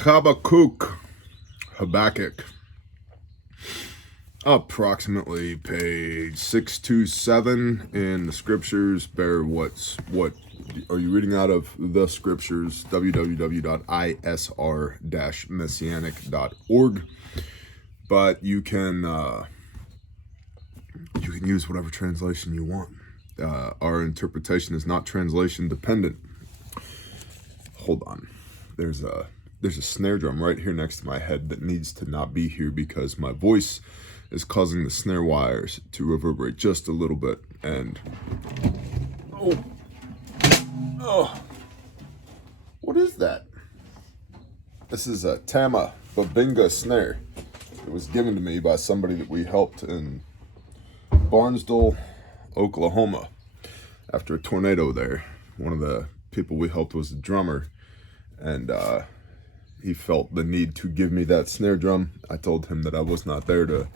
Habakkuk, approximately page 627 in the scriptures. What are you reading out of the scriptures? www.isr-messianic.org. But you can use whatever translation you want. Our interpretation is not translation dependent. Hold on. There's a snare drum right here next to my head that needs to not be here because my voice is causing the snare wires to reverberate just a little bit. And what is that? This is a Tama Babinga snare. It was given to me by somebody that we helped in Barnesville, Oklahoma, after a tornado there. One of the people we helped was a drummer, and he felt the need to give me that snare drum. I told him that I was not there to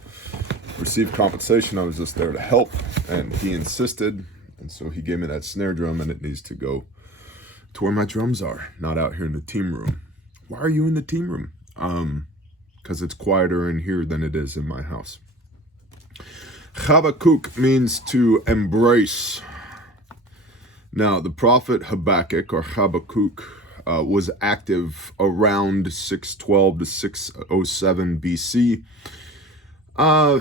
receive compensation. I was just there to help, and he insisted, and so he gave me that snare drum, and it needs to go to where my drums are, not out here in the team room. Why are you in the team room? Because it's quieter in here than it is in my house. Habakkuk means to embrace. Now, the prophet Habakkuk, or Habakkuk, was active around 612 to 607 BC. A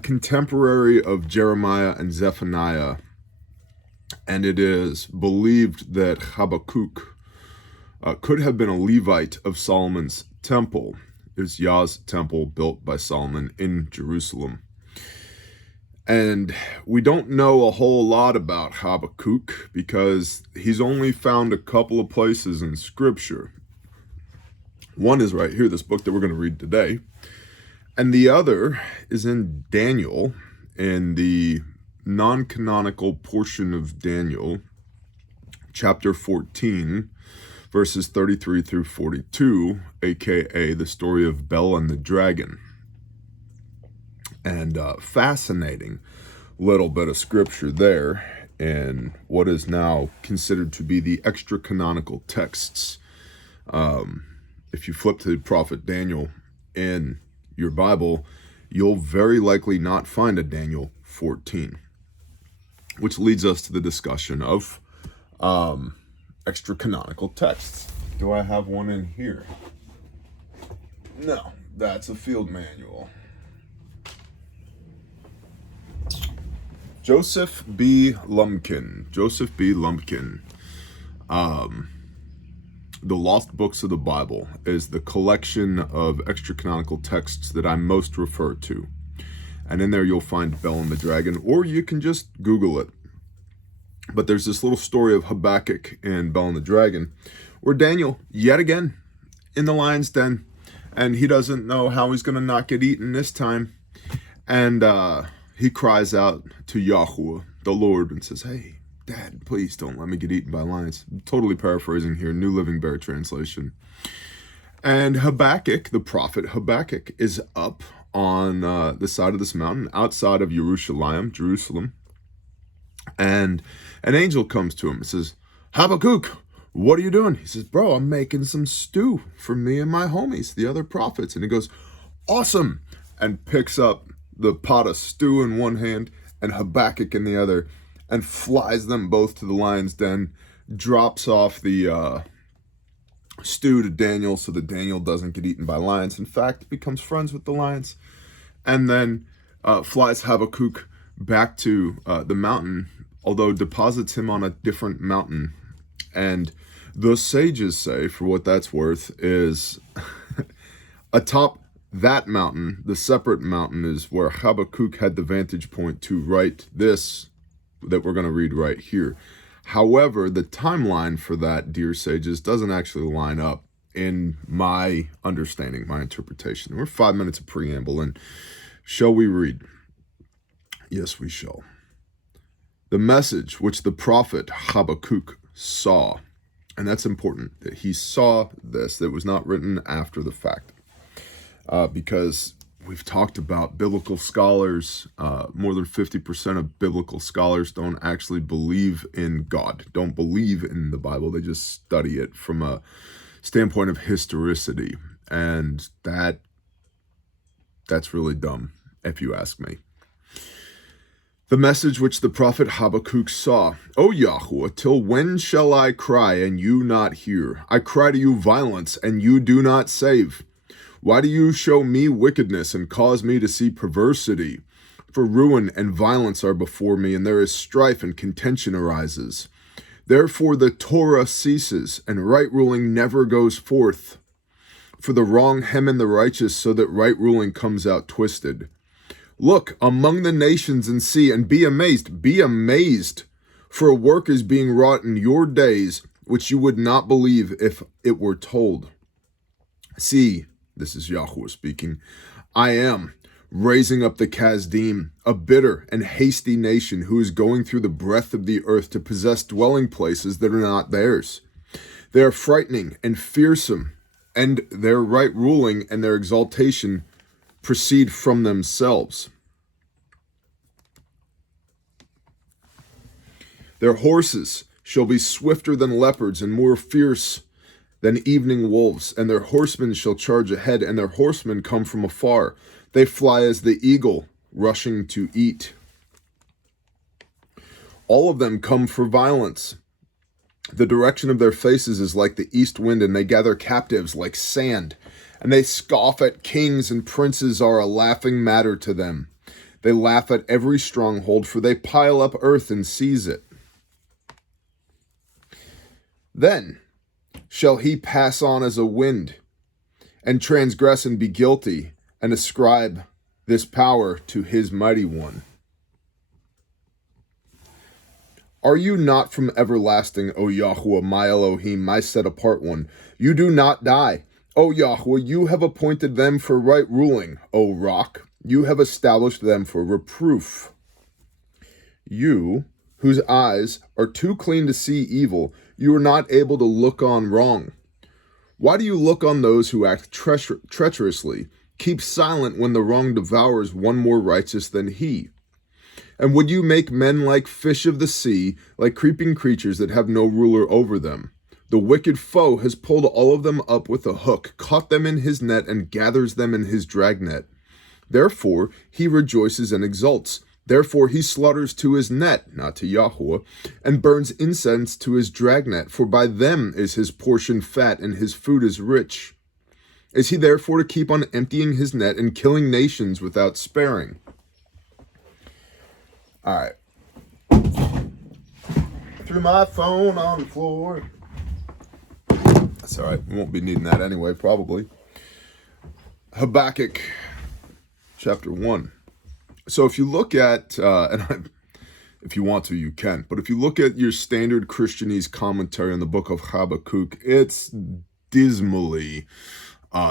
contemporary of Jeremiah and Zephaniah. And it is believed that Habakkuk could have been a Levite of Solomon's temple. It was Yah's temple built by Solomon in Jerusalem. And we don't know a whole lot about Habakkuk because he's only found a couple of places in Scripture. One is right here, this book that we're going to read today. And the other is in Daniel, in the non-canonical portion of Daniel, chapter 14, verses 33 through 42, aka the story of Bel and the dragon. And fascinating little bit of scripture there in what is now considered to be the extra canonical texts. If you flip to the prophet Daniel in your Bible, you'll very likely not find a Daniel 14, which leads us to the discussion of extra canonical texts. Do I have one in here? No, that's a field manual. Joseph B. Lumpkin. The Lost Books of the Bible is the collection of extra canonical texts that I most refer to. And in there you'll find Bel and the Dragon, or you can just Google it. But there's this little story of Habakkuk and Bel and the Dragon, where Daniel, yet again, in the lion's den, and he doesn't know how he's going to not get eaten this time. And he cries out to Yahweh, the Lord, and says, "Hey, Dad, please don't let me get eaten by lions." I'm totally paraphrasing here, New Living Bear translation. And Habakkuk, the prophet Habakkuk, is up on the side of this mountain outside of Jerusalem. And an angel comes to him and says, "Habakkuk, what are you doing?" He says, "Bro, I'm making some stew for me and my homies, the other prophets." And he goes, "Awesome," and picks up the pot of stew in one hand and Habakkuk in the other, and flies them both to the lion's den, drops off the stew to Daniel so that Daniel doesn't get eaten by lions. In fact, becomes friends with the lions, and then flies Habakkuk back to the mountain, although deposits him on a different mountain. And the sages say, for what that's worth, is atop that mountain, the separate mountain, is where Habakkuk had the vantage point to write this that we're going to read right here. However, the timeline for that, dear sages, doesn't actually line up in my understanding, my interpretation. We're 5 minutes of preamble, and shall we read? Yes, we shall. The message which the prophet Habakkuk saw, and that's important, that he saw this, that was not written after the fact. Because we've talked about biblical scholars, more than 50% of biblical scholars don't actually believe in God, don't believe in the Bible. They just study it from a standpoint of historicity. And that's really dumb, if you ask me. The message which the prophet Habakkuk saw. O Yahweh, till when shall I cry and you not hear? I cry to you violence and you do not save. Why do you show me wickedness and cause me to see perversity? For ruin and violence are before me, and there is strife and contention arises. Therefore the Torah ceases, and right ruling never goes forth. For the wrong hem in the righteous, so that right ruling comes out twisted. Look among the nations and see, and be amazed. Be amazed, for a work is being wrought in your days, which you would not believe if it were told. See, this is Yahweh speaking, I am raising up the Kasdim, a bitter and hasty nation who is going through the breadth of the earth to possess dwelling places that are not theirs. They are frightening and fearsome, and their right ruling and their exaltation proceed from themselves. Their horses shall be swifter than leopards and more fierce than evening wolves, and their horsemen shall charge ahead, and their horsemen come from afar. They fly as the eagle, rushing to eat. All of them come for violence. The direction of their faces is like the east wind, and they gather captives like sand. And they scoff at kings, and princes are a laughing matter to them. They laugh at every stronghold, for they pile up earth and seize it. Then shall he pass on as a wind, and transgress and be guilty, and ascribe this power to his mighty one. Are you not from everlasting, O Yahweh, my Elohim, my set-apart one? You do not die. O Yahweh, you have appointed them for right ruling. O Rock, you have established them for reproof. You, whose eyes are too clean to see evil, you are not able to look on wrong. Why do you look on those who act treacherously? Keep silent when the wrong devours one more righteous than he. And would you make men like fish of the sea, like creeping creatures that have no ruler over them? The wicked foe has pulled all of them up with a hook, caught them in his net, and gathers them in his dragnet. Therefore he rejoices and exults. Therefore he slaughters to his net, not to Yahweh, and burns incense to his dragnet, for by them is his portion fat, and his food is rich. Is he therefore to keep on emptying his net and killing nations without sparing? All right. Threw my phone on the floor. That's all right. We won't be needing that anyway, probably. Habakkuk, chapter 1. So if you look at, if you want to, you can. But if you look at your standard Christianese commentary on the book of Habakkuk, it's dismally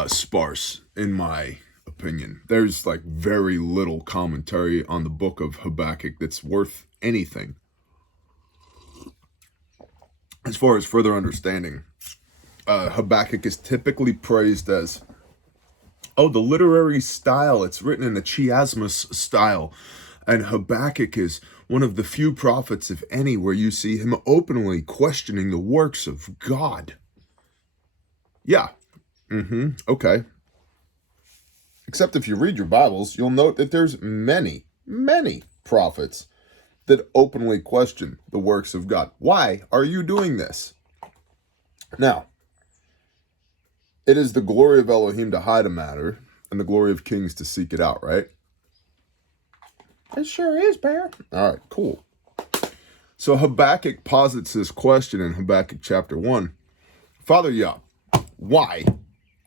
sparse, in my opinion. There's like very little commentary on the book of Habakkuk that's worth anything. As far as further understanding, Habakkuk is typically praised as, the literary style, it's written in a chiasmus style. And Habakkuk is one of the few prophets, if any, where you see him openly questioning the works of God. Yeah. Okay. Except if you read your Bibles, you'll note that there's many prophets that openly question the works of God. Why are you doing this? Now, it is the glory of Elohim to hide a matter, and the glory of kings to seek it out, right? It sure is, Bear. All right, cool. So Habakkuk posits this question in Habakkuk chapter 1. Father Yah, why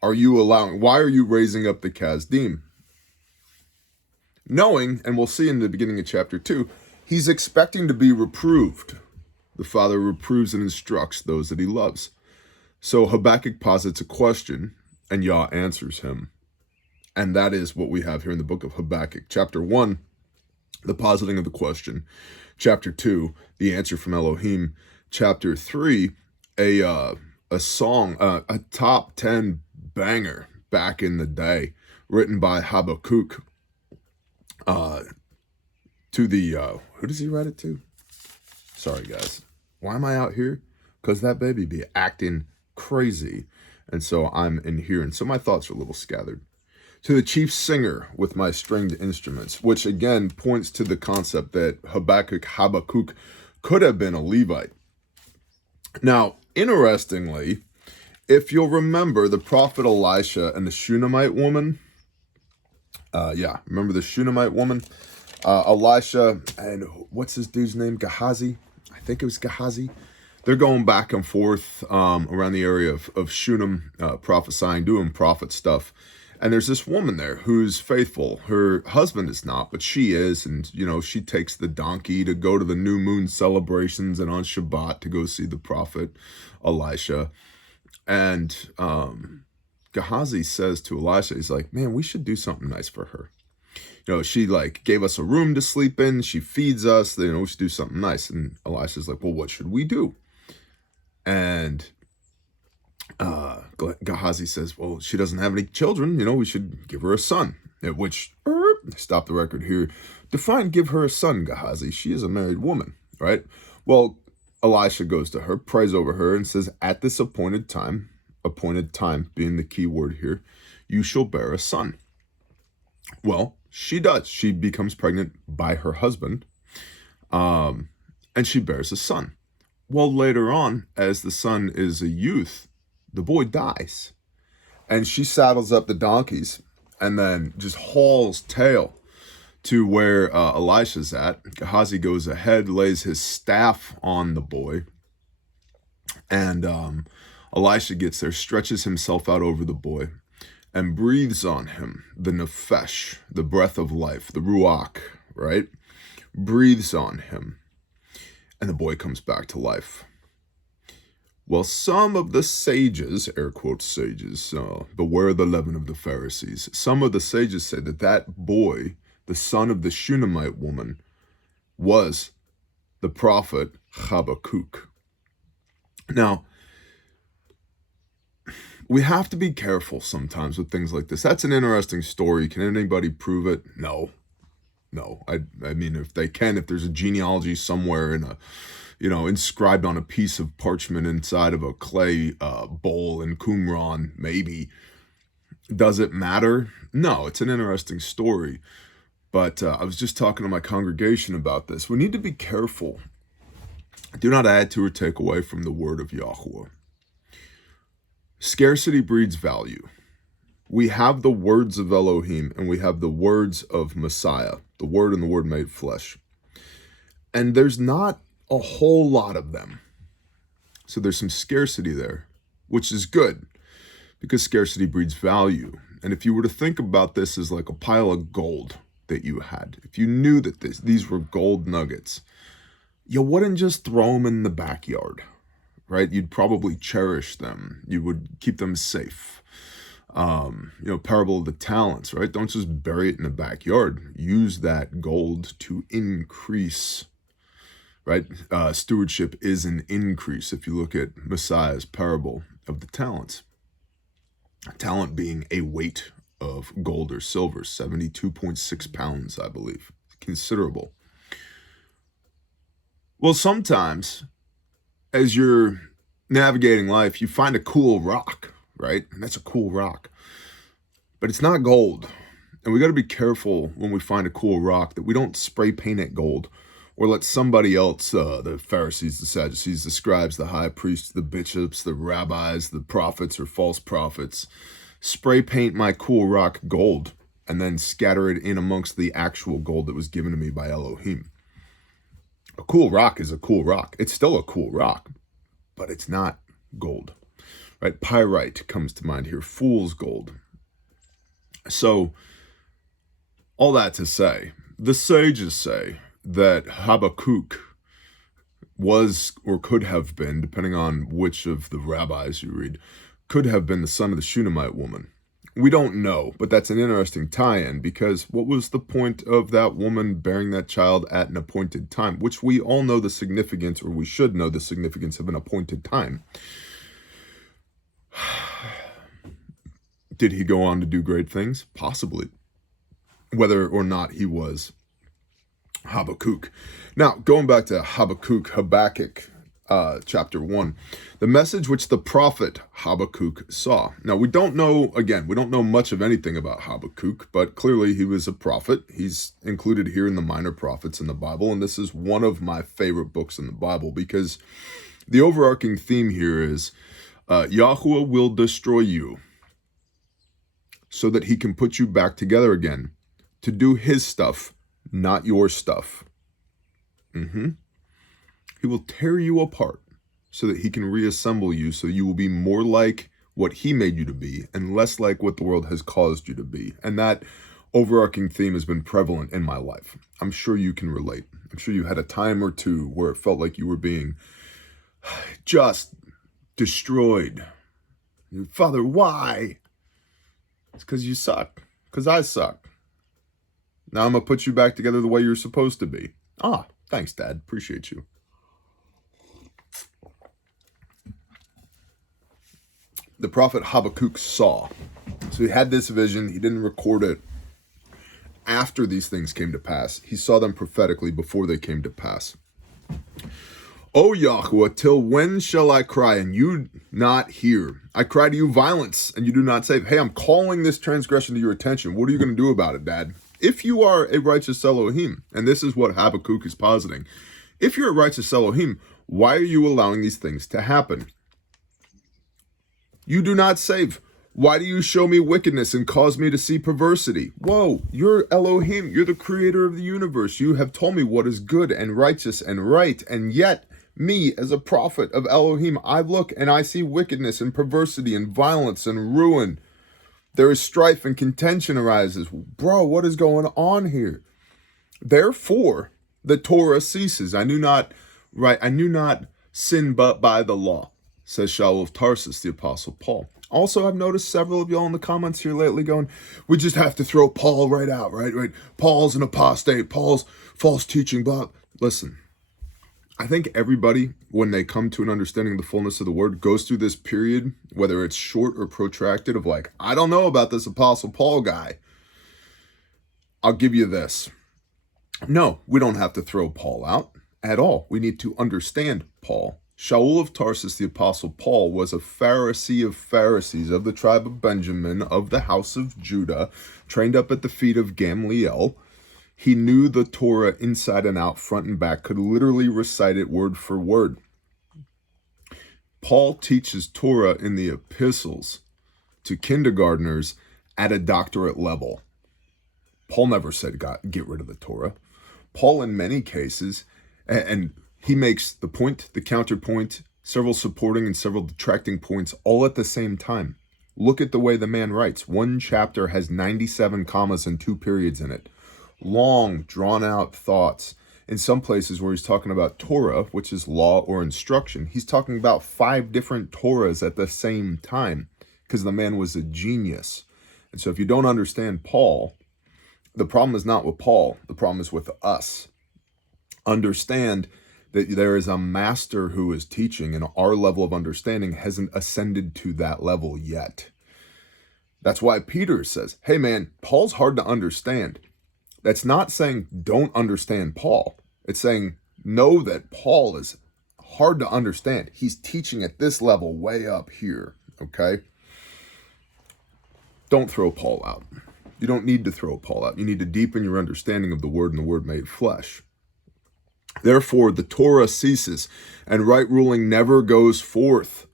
are you raising up the Kasdim? Knowing, and we'll see in the beginning of chapter 2, he's expecting to be reproved. The Father reproves and instructs those that he loves. So Habakkuk posits a question, and Yah answers him. And that is what we have here in the book of Habakkuk. Chapter 1, the positing of the question. Chapter 2, the answer from Elohim. Chapter 3, a song, a top 10 banger back in the day, written by Habakkuk. To the, who does he write it to? Sorry, guys. Why am I out here? Because that baby be acting crazy. And so I'm in here, and so my thoughts are a little scattered. To the chief singer with my stringed instruments, which again points to the concept that Habakkuk could have been a Levite. Now, interestingly, if you'll remember the prophet Elisha and the Shunammite woman, remember the Shunammite woman? Elisha and what's his dude's name? Gehazi? I think it was Gehazi. They're going back and forth around the area of Shunem, prophesying, doing prophet stuff. And there's this woman there who's faithful. Her husband is not, but she is. And, she takes the donkey to go to the new moon celebrations and on Shabbat to go see the prophet Elisha. And Gehazi says to Elisha, he's like, man, we should do something nice for her. She gave us a room to sleep in. She feeds us. We should do something nice. And Elisha's like, well, what should we do? And Gehazi says, well, she doesn't have any children. We should give her a son. At which, stop the record here. Define give her a son, Gehazi. She is a married woman, right? Well, Elisha goes to her, prays over her, and says, at this appointed time being the key word here, you shall bear a son. Well, she does. She becomes pregnant by her husband, and she bears a son. Well, later on, as the son is a youth, the boy dies. And she saddles up the donkeys and then just hauls tail to where Elisha's at. Gehazi goes ahead, lays his staff on the boy. And Elisha gets there, stretches himself out over the boy, and breathes on him the nefesh, the breath of life, the ruach, right? Breathes on him. And the boy comes back to life. Well, some of the sages, air quotes sages, beware the leaven of the Pharisees. Some of the sages say that boy, the son of the Shunammite woman, was the prophet Habakkuk. Now, we have to be careful sometimes with things like this. That's an interesting story. Can anybody prove it? No. I mean, if they can, if there's a genealogy somewhere inscribed on a piece of parchment inside of a clay bowl in Qumran, maybe. Does it matter? No, it's an interesting story. But I was just talking to my congregation about this. We need to be careful. Do not add to or take away from the word of Yahweh. Scarcity breeds value. We have the words of Elohim and we have the words of Messiah, the word and the word made flesh. And there's not a whole lot of them. So there's some scarcity there, which is good because scarcity breeds value. And if you were to think about this as like a pile of gold that you had, if you knew that these were gold nuggets, you wouldn't just throw them in the backyard, right? You'd probably cherish them. You would keep them safe. Parable of the talents, right? Don't just bury it in the backyard. Use that gold to increase, right? Stewardship is an increase. If you look at Messiah's parable of the talents, talent being a weight of gold or silver, 72.6 pounds, I believe. Considerable. Well, sometimes as you're navigating life, you find a cool rock, right? And that's a cool rock. But it's not gold. And we got to be careful when we find a cool rock that we don't spray paint it gold or let somebody else, the Pharisees, the Sadducees, the scribes, the high priests, the bishops, the rabbis, the prophets or false prophets, spray paint my cool rock gold and then scatter it in amongst the actual gold that was given to me by Elohim. A cool rock is a cool rock. It's still a cool rock, but it's not gold, right? Pyrite comes to mind here, fool's gold. So all that to say, the sages say that Habakkuk was or could have been, depending on which of the rabbis you read, could have been the son of the Shunammite woman. We don't know, but that's an interesting tie-in because what was the point of that woman bearing that child at an appointed time, which we all know the significance, or we should know the significance of an appointed time. Did he go on to do great things? Possibly. Whether or not he was Habakkuk. Now, going back to Habakkuk, chapter 1, the message which the prophet Habakkuk saw. Now, we don't know much of anything about Habakkuk, but clearly he was a prophet. He's included here in the minor prophets in the Bible, and this is one of my favorite books in the Bible because the overarching theme here is Yahweh will destroy you so that he can put you back together again to do his stuff, not your stuff. He will tear you apart so that he can reassemble you so you will be more like what he made you to be and less like what the world has caused you to be. And that overarching theme has been prevalent in my life. I'm sure you can relate. I'm sure you had a time or two where it felt like you were being just destroyed. Father, why? It's because you suck. Because I suck. Now I'm going to put you back together the way you're supposed to be. Thanks, Dad. Appreciate you. The prophet Habakkuk saw. So he had this vision. He didn't record it after these things came to pass. He saw them prophetically before they came to pass. O Yahweh, till when shall I cry and you not hear? I cry to you violence and you do not save. Hey, I'm calling this transgression to your attention. What are you going to do about it, Dad? If you are a righteous Elohim, and this is what Habakkuk is positing, if you're a righteous Elohim, why are you allowing these things to happen? You do not save. Why do you show me wickedness and cause me to see perversity? Whoa, you're Elohim. You're the creator of the universe. You have told me what is good and righteous and right. And yet, me, as a prophet of Elohim, I look and I see wickedness and perversity and violence and ruin. There is strife and contention arises. Bro, what is going on here? Therefore, the Torah ceases. I knew not sin but by the law, says Shaul of Tarsus, the Apostle Paul. Also, I've noticed several of y'all in the comments here lately going, we just have to throw Paul right out, right? Paul's an apostate, Paul's false teaching, blah. Listen, I think everybody, when they come to an understanding of the fullness of the word, goes through this period, whether it's short or protracted, of like, I don't know about this Apostle Paul guy. I'll give you this. No, we don't have to throw Paul out at all. We need to understand Paul. Shaul of Tarsus, the Apostle Paul, was a Pharisee of Pharisees of the tribe of Benjamin, of the house of Judah, trained up at the feet of Gamaliel. He knew the Torah inside and out, front and back, could literally recite it word for word. Paul teaches Torah in the epistles to kindergartners at a doctorate level. Paul never said, get rid of the Torah. Paul, in many cases, and he makes the point, the counterpoint, several supporting and several detracting points all at the same time. Look at the way the man writes. One chapter has 97 commas and 2 periods in it. Long, drawn-out thoughts. In some places where he's talking about Torah, which is law or instruction, he's talking about 5 different Torahs at the same time because the man was a genius. And so if you don't understand Paul, the problem is not with Paul. The problem is with us. Understand that there is a master who is teaching, and our level of understanding hasn't ascended to that level yet. That's why Peter says, hey man, Paul's hard to understand. That's not saying don't understand Paul. It's saying know that Paul is hard to understand. He's teaching at this level way up here, okay? Don't throw Paul out. You don't need to throw Paul out. You need to deepen your understanding of the Word and the Word made flesh. Therefore, the Torah ceases, and right ruling never goes forth.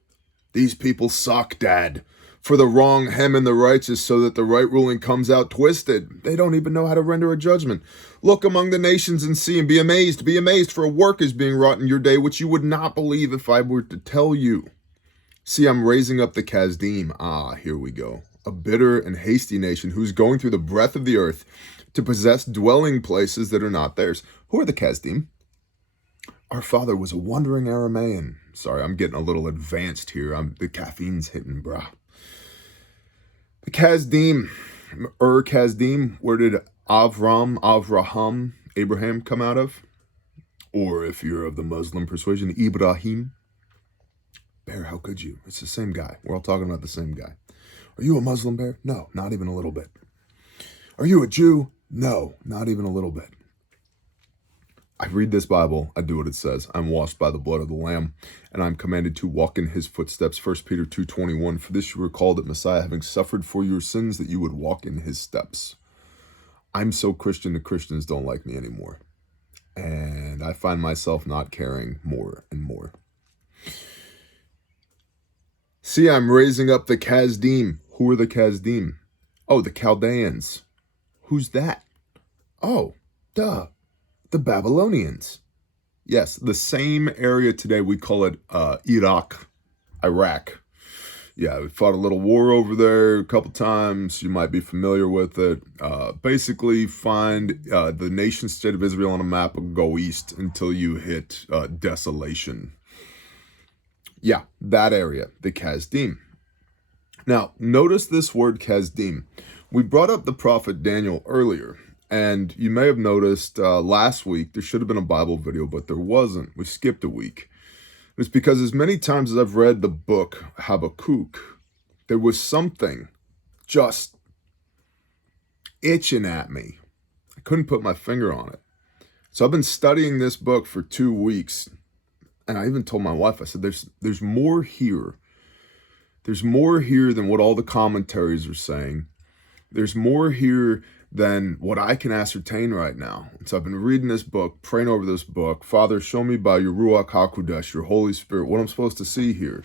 These people suck, Dad. For the wrong hem in the righteous, so that the right ruling comes out twisted. They don't even know how to render a judgment. Look among the nations and see, and be amazed. Be amazed, for a work is being wrought in your day, which you would not believe if I were to tell you. See, I'm raising up the Kasdim. Here we go. A bitter and hasty nation who's going through the breadth of the earth to possess dwelling places that are not theirs. Who are the Kasdim? Our father was a wandering Aramaean. Sorry, I'm getting a little advanced here. The caffeine's hitting, brah. The Kasdim, Kasdim, where did Avraham, Abraham come out of? Or if you're of the Muslim persuasion, Ibrahim. Bear, how could you? It's the same guy. We're all talking about the same guy. Are you a Muslim, Bear? No, not even a little bit. Are you a Jew? No, not even a little bit. I read this Bible, I do what it says. I'm washed by the blood of the Lamb, and I'm commanded to walk in his footsteps. 1 Peter 2:21, for this you were called, that Messiah, having suffered for your sins, that you would walk in his steps. I'm so Christian that Christians don't like me anymore. And I find myself not caring more and more. See, I'm raising up the Kasdim. Who are the Kasdim? Oh, the Chaldeans. Who's that? Oh, duh. The Babylonians. Yes, the same area today, we call it Iraq. Yeah, we fought a little war over there a couple times. You might be familiar with it. Basically, find the nation state of Israel on a map and go east until you hit desolation. Yeah, that area, the Kasdim. Now, notice this word Kasdim. We brought up the prophet Daniel earlier, and you may have noticed last week there should have been a Bible video, but there wasn't. We skipped a week. It's because as many times as I've read the book Habakkuk, there was something just itching at me. I couldn't put my finger on it. So I've been studying this book for 2 weeks, and I even told my wife, I said, there's more here. There's more here than what all the commentaries are saying. There's more here than what I can ascertain right now. And so I've been reading this book, praying over this book. Father, show me by your Ruach HaKodesh, your Holy Spirit, what I'm supposed to see here.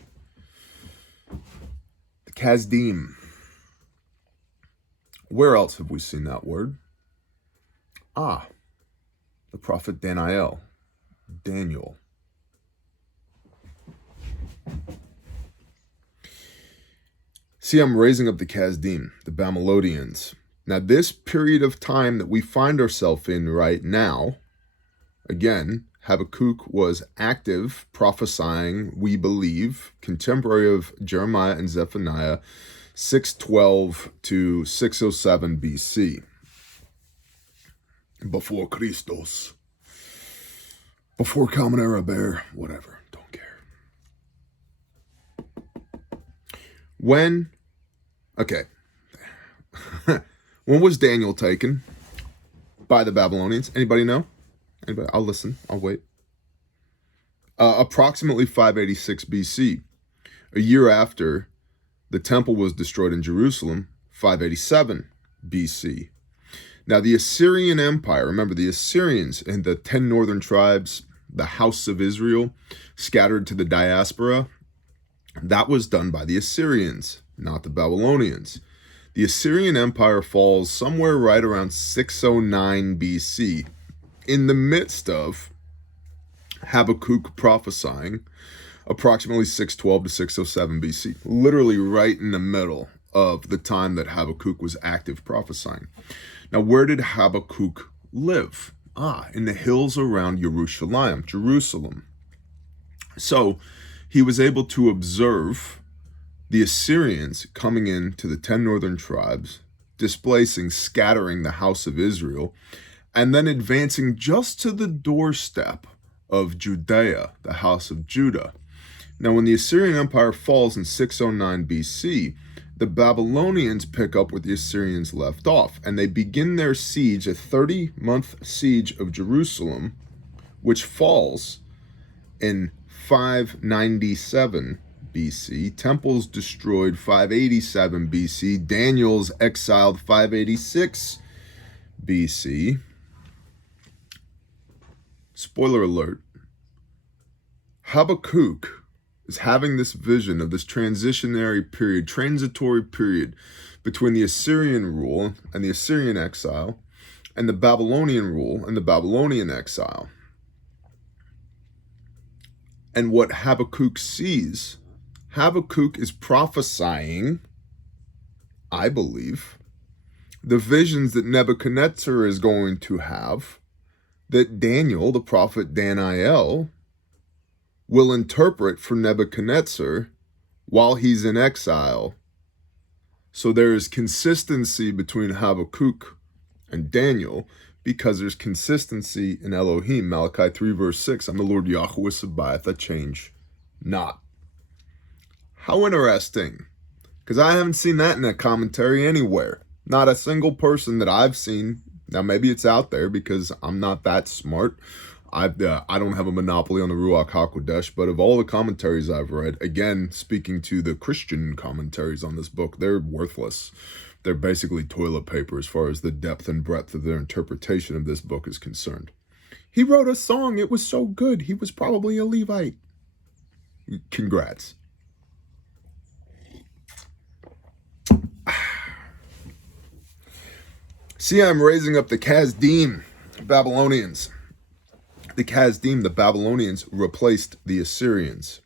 The Kasdim. Where else have we seen that word? The prophet Daniel. See, I'm raising up the Kasdim, the Babylonians. Now, this period of time that we find ourselves in right now, again, Habakkuk was active, prophesying, we believe, contemporary of Jeremiah and Zephaniah, 612 to 607 BC. Before Christos. Before Common Era Bear, whatever, don't care. When was Daniel taken by the Babylonians? Anybody know? Anybody? I'll listen. I'll wait. Approximately 586 BC. A year after the temple was destroyed in Jerusalem, 587 BC. Now, the Assyrian Empire, remember the Assyrians and the 10 northern tribes, the house of Israel, scattered to the diaspora, that was done by the Assyrians, not the Babylonians. The Assyrian Empire falls somewhere right around 609 BC, in the midst of Habakkuk prophesying, approximately 612 to 607 BC, literally right in the middle of the time that Habakkuk was active prophesying. Now, where did Habakkuk live? In the hills around Jerusalem. So, he was able to observe the Assyrians coming into the 10 northern tribes, displacing, scattering the house of Israel, and then advancing just to the doorstep of Judea, the house of Judah. Now, when the Assyrian Empire falls in 609 BC, the Babylonians pick up where the Assyrians left off, and they begin their siege, a 30-month siege of Jerusalem, which falls in 597 BC, temples destroyed 587 BC, Daniel's exiled 586 BC. Spoiler alert, Habakkuk is having this vision of this transitory period between the Assyrian rule and the Assyrian exile and the Babylonian rule and the Babylonian exile. And what Habakkuk sees, Habakkuk is prophesying, I believe, the visions that Nebuchadnezzar is going to have, that Daniel, the prophet Daniel, will interpret for Nebuchadnezzar while he's in exile. So there is consistency between Habakkuk and Daniel, because there's consistency in Elohim. Malachi 3 verse 6, I'm the Lord Yahweh Sabaoth, I change not. How interesting, because I haven't seen that in a commentary anywhere. Not a single person that I've seen. Now maybe it's out there because I'm not that smart. I don't have a monopoly on the Ruach HaKodesh, but of all the commentaries I've read, again, speaking to the Christian commentaries on this book, they're worthless. They're basically toilet paper as far as the depth and breadth of their interpretation of this book is concerned. He wrote a song. It was so good. He was probably a Levite. Congrats. See, I'm raising up the Kasdim, Babylonians. The Kasdim, the Babylonians, replaced the Assyrians.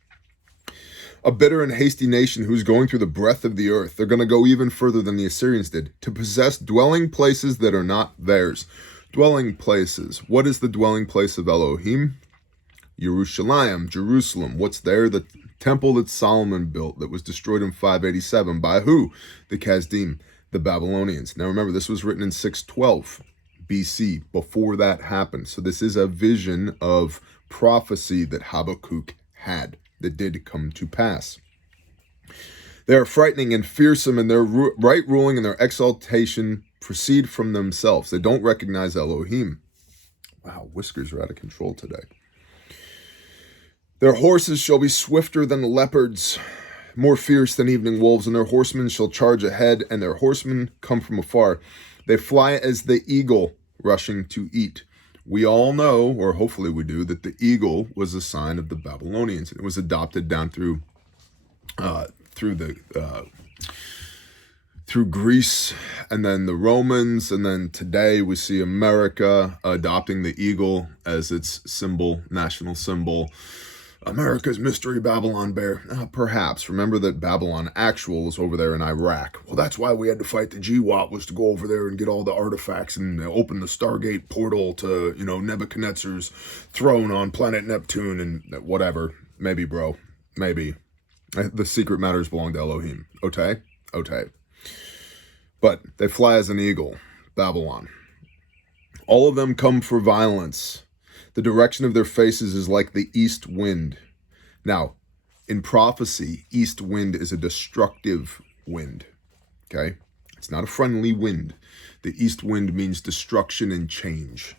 A bitter and hasty nation who's going through the breadth of the earth. They're going to go even further than the Assyrians did, to possess dwelling places that are not theirs. Dwelling places. What is the dwelling place of Elohim? Yerushalayim, Jerusalem. What's there? The temple that Solomon built that was destroyed in 587. By who? The Kasdim, the Babylonians. Now remember, this was written in 612 BC, before that happened. So this is a vision of prophecy that Habakkuk had, that did come to pass. They are frightening and fearsome, and their right ruling and their exaltation proceed from themselves. They don't recognize Elohim. Wow, whiskers are out of control today. Their horses shall be swifter than leopards, more fierce than evening wolves, and their horsemen shall charge ahead, and their horsemen come from afar. They fly as the eagle rushing to eat. We all know, or hopefully we do, that the eagle was a sign of the Babylonians. It was adopted down through Greece, and then the Romans, and then today we see America adopting the eagle as its symbol, national symbol. America's mystery Babylon bear. Perhaps. Remember that Babylon actual is over there in Iraq. Well, that's why we had to fight the GWAT, was to go over there and get all the artifacts and open the Stargate portal to, Nebuchadnezzar's throne on planet Neptune and whatever. Maybe, bro. Maybe. The secret matters belong to Elohim. Okay? But they fly as an eagle. Babylon. All of them come for violence. The direction of their faces is like the east wind. Now, in prophecy, east wind is a destructive wind. Okay? It's not a friendly wind. The east wind means destruction and change.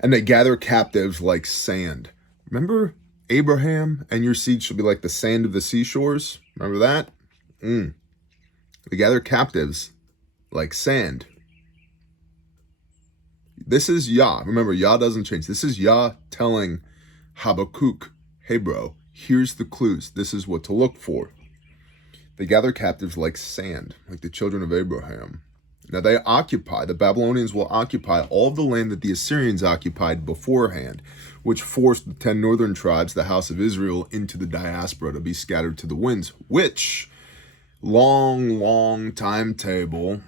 And they gather captives like sand. Remember Abraham, and your seed shall be like the sand of the seashores? Remember that? They gather captives like sand. This is Yah. Remember, Yah doesn't change. This is Yah telling Habakkuk, hey bro, here's the clues. This is what to look for. They gather captives like sand, like the children of Abraham. Now the Babylonians will occupy all of the land that the Assyrians occupied beforehand, which forced the 10 northern tribes, the house of Israel, into the diaspora to be scattered to the winds, which long timetable.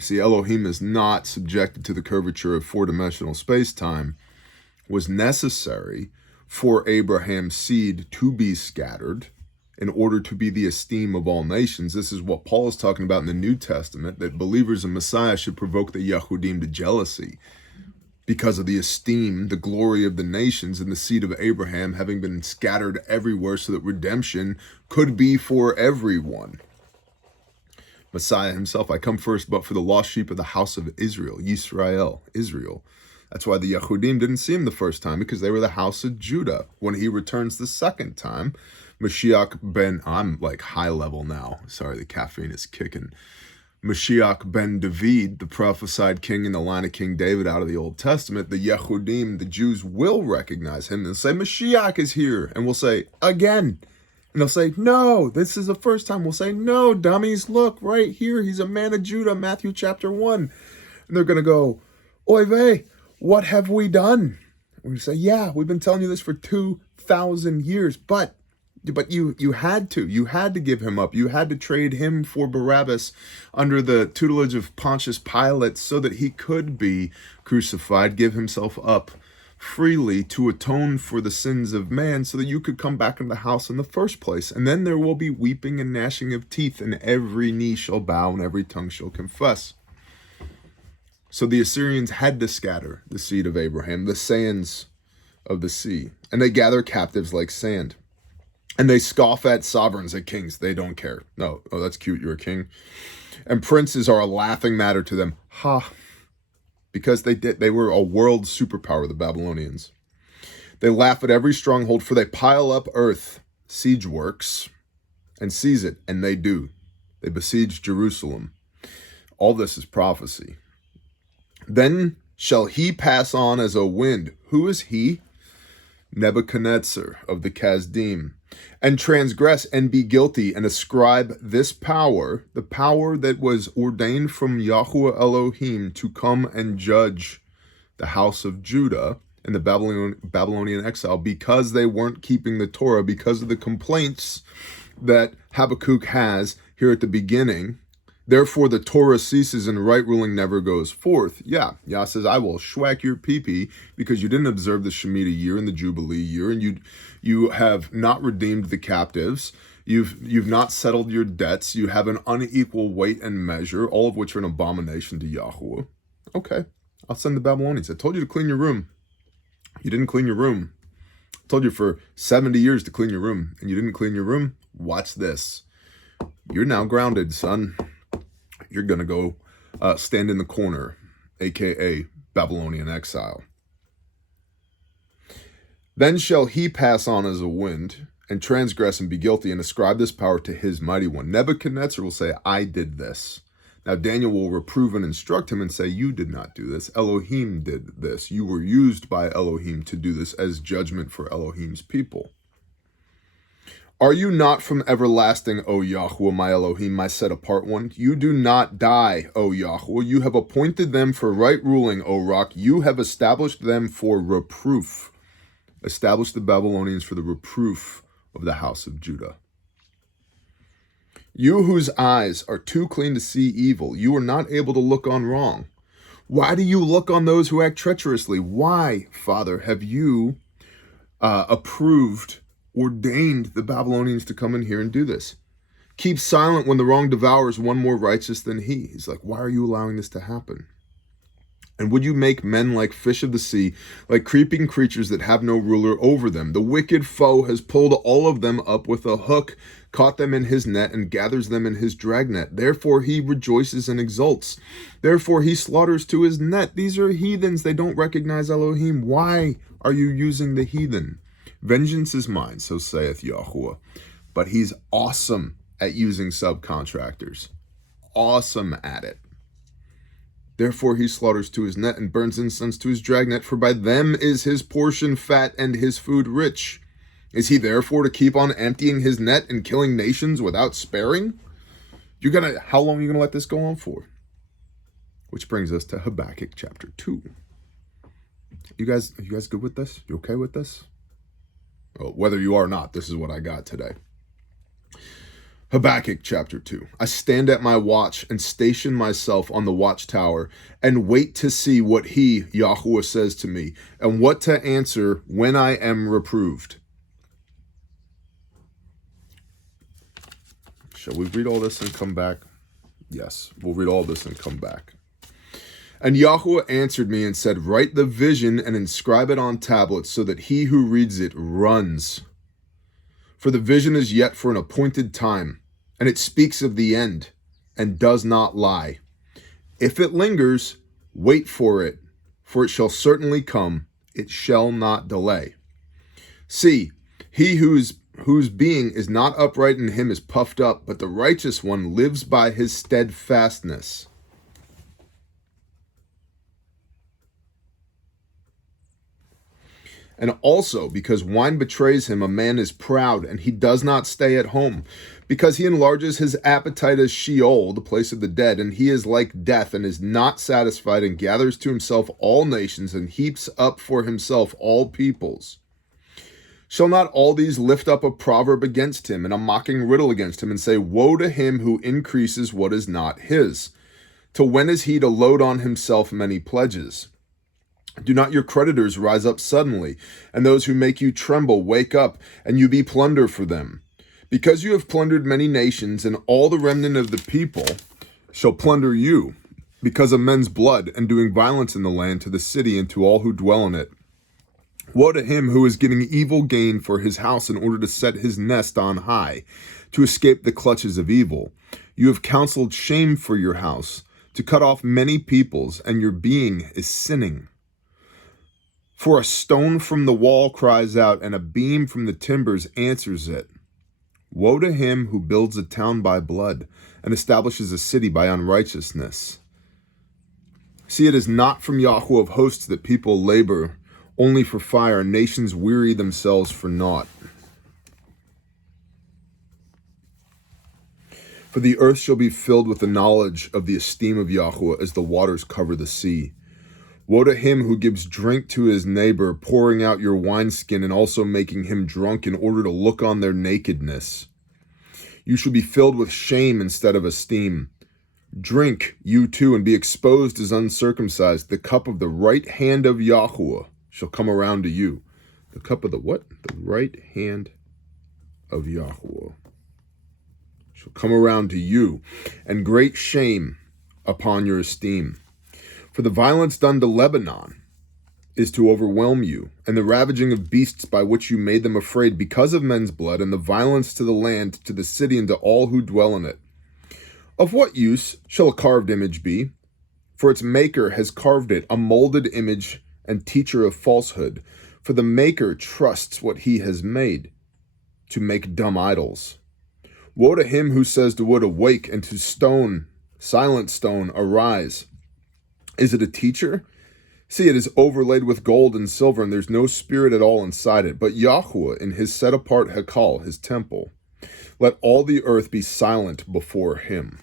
See, Elohim is not subjected to the curvature of four-dimensional space-time, was necessary for Abraham's seed to be scattered in order to be the esteem of all nations. This is what Paul is talking about in the New Testament, that believers in Messiah should provoke the Yehudim to jealousy because of the esteem, the glory of the nations and the seed of Abraham having been scattered everywhere so that redemption could be for everyone. Messiah himself, I come first, but for the lost sheep of the house of Israel, Yisrael, Israel. That's why the Yehudim didn't see him the first time, because they were the house of Judah. When he returns the second time, Mashiach ben, I'm like high level now. Sorry, the caffeine is kicking. Mashiach ben David, the prophesied king in the line of King David out of the Old Testament, the Yehudim, the Jews will recognize him and say, Mashiach is here. And we'll say, again. And they'll say, no, this is the first time. We'll say, no, dummies, look, right here. He's a man of Judah, Matthew chapter 1. And they're going to go, oy vey, what have we done? And we say, yeah, we've been telling you this for 2,000 years. But you had to give him up. You had to trade him for Barabbas under the tutelage of Pontius Pilate so that he could be crucified, give himself up freely to atone for the sins of man so that you could come back in the house in the first place. And then there will be weeping and gnashing of teeth, and every knee shall bow and every tongue shall confess. So the Assyrians had to scatter the seed of Abraham, the sands of the sea, and they gather captives like sand. And they scoff at sovereigns, at kings. They don't care. No, oh, that's cute, you're a king. And princes are a laughing matter to them. Ha. because they were a world superpower, the Babylonians. They laugh at every stronghold, for they pile up earth, siege works, and seize it, and they do. They besiege Jerusalem. All this is prophecy. Then shall he pass on as a wind. Who is he? Nebuchadnezzar of the Chasdim, and transgress and be guilty and ascribe this power, the power that was ordained from Yahweh Elohim to come and judge the house of Judah and the Babylonian exile, because they weren't keeping the Torah, because of the complaints that Habakkuk has here at the beginning. Therefore, the Torah ceases and right ruling never goes forth. Yeah, Yah says, I will schwack your pee-pee because you didn't observe the Shemitah year and the Jubilee year, and you have not redeemed the captives. You've not settled your debts. You have an unequal weight and measure, all of which are an abomination to Yahweh. Okay, I'll send the Babylonians. I told you to clean your room. You didn't clean your room. I told you for 70 years to clean your room, and you didn't clean your room. Watch this. You're now grounded, son. You're going to go stand in the corner, a.k.a. Babylonian exile. Then shall he pass on as a wind, and transgress and be guilty, and ascribe this power to his mighty one. Nebuchadnezzar will say, I did this. Now Daniel will reprove and instruct him and say, you did not do this. Elohim did this. You were used by Elohim to do this as judgment for Elohim's people. Are you not from everlasting, O Yahweh, my Elohim, my set-apart one? You do not die, O Yahweh. You have appointed them for right ruling, O Rock. You have established them for reproof. Establish the Babylonians for the reproof of the house of Judah. You whose eyes are too clean to see evil, you are not able to look on wrong. Why do you look on those who act treacherously? Why, Father, have you ordained the Babylonians to come in here and do this? Keep silent when the wrong devours one more righteous than he. He's like, why are you allowing this to happen? And would you make men like fish of the sea, like creeping creatures that have no ruler over them? The wicked foe has pulled all of them up with a hook, caught them in his net, and gathers them in his dragnet. Therefore he rejoices and exults. Therefore he slaughters to his net. These are heathens. They don't recognize Elohim. Why are you using the heathen? Vengeance is mine, so saith Yahweh. But he's awesome at using subcontractors. Awesome at it. Therefore he slaughters to his net and burns incense to his dragnet, for by them is his portion fat and his food rich. Is he therefore to keep on emptying his net and killing nations without sparing? How long are you gonna let this go on for? Which brings us to Habakkuk chapter 2. You guys good with this? You okay with this? Well, whether you are or not, this is what I got today. Habakkuk chapter 2. I stand at my watch and station myself on the watchtower and wait to see what he, Yahweh, says to me and what to answer when I am reproved. Shall we read all this and come back? Yes, we'll read all this and come back. And Yahweh answered me and said, write the vision and inscribe it on tablets so that he who reads it runs. For the vision is yet for an appointed time, and it speaks of the end and does not lie. If it lingers, wait for it shall certainly come. It shall not delay. See, he whose being is not upright in him is puffed up, but the righteous one lives by his steadfastness. And also, because wine betrays him, a man is proud, and he does not stay at home. Because he enlarges his appetite as Sheol, the place of the dead, and he is like death, and is not satisfied, and gathers to himself all nations, and heaps up for himself all peoples. Shall not all these lift up a proverb against him, and a mocking riddle against him, and say, woe to him who increases what is not his? Till when is he to load on himself many pledges? Do not your creditors rise up suddenly, and those who make you tremble wake up, and you be plunder for them? Because you have plundered many nations, and all the remnant of the people shall plunder you, because of men's blood, and doing violence in the land to the city and to all who dwell in it. Woe to him who is getting evil gain for his house in order to set his nest on high, to escape the clutches of evil. You have counseled shame for your house, to cut off many peoples, and your being is sinning. For a stone from the wall cries out, and a beam from the timbers answers it. Woe to him who builds a town by blood, and establishes a city by unrighteousness. See, it is not from Yahweh of hosts that people labor, only for fire, and nations weary themselves for naught. For the earth shall be filled with the knowledge of the esteem of Yahweh as the waters cover the sea. Woe to him who gives drink to his neighbor, pouring out your wineskin and also making him drunk in order to look on their nakedness. You shall be filled with shame instead of esteem. Drink, you too, and be exposed as uncircumcised. The cup of the right hand of Yahweh shall come around to you. The cup of the what? The right hand of Yahweh shall come around to you, and great shame upon your esteem. For the violence done to Lebanon is to overwhelm you, and the ravaging of beasts by which you made them afraid because of men's blood, and the violence to the land, to the city, and to all who dwell in it. Of what use shall a carved image be? For its maker has carved it, a molded image and teacher of falsehood. For the maker trusts what he has made, to make dumb idols. Woe to him who says to wood, awake, and to stone, silent stone, arise. Is it a teacher? See, it is overlaid with gold and silver, and there's no spirit at all inside it, but Yahweh in his set-apart Hekal, his temple. Let all the earth be silent before him.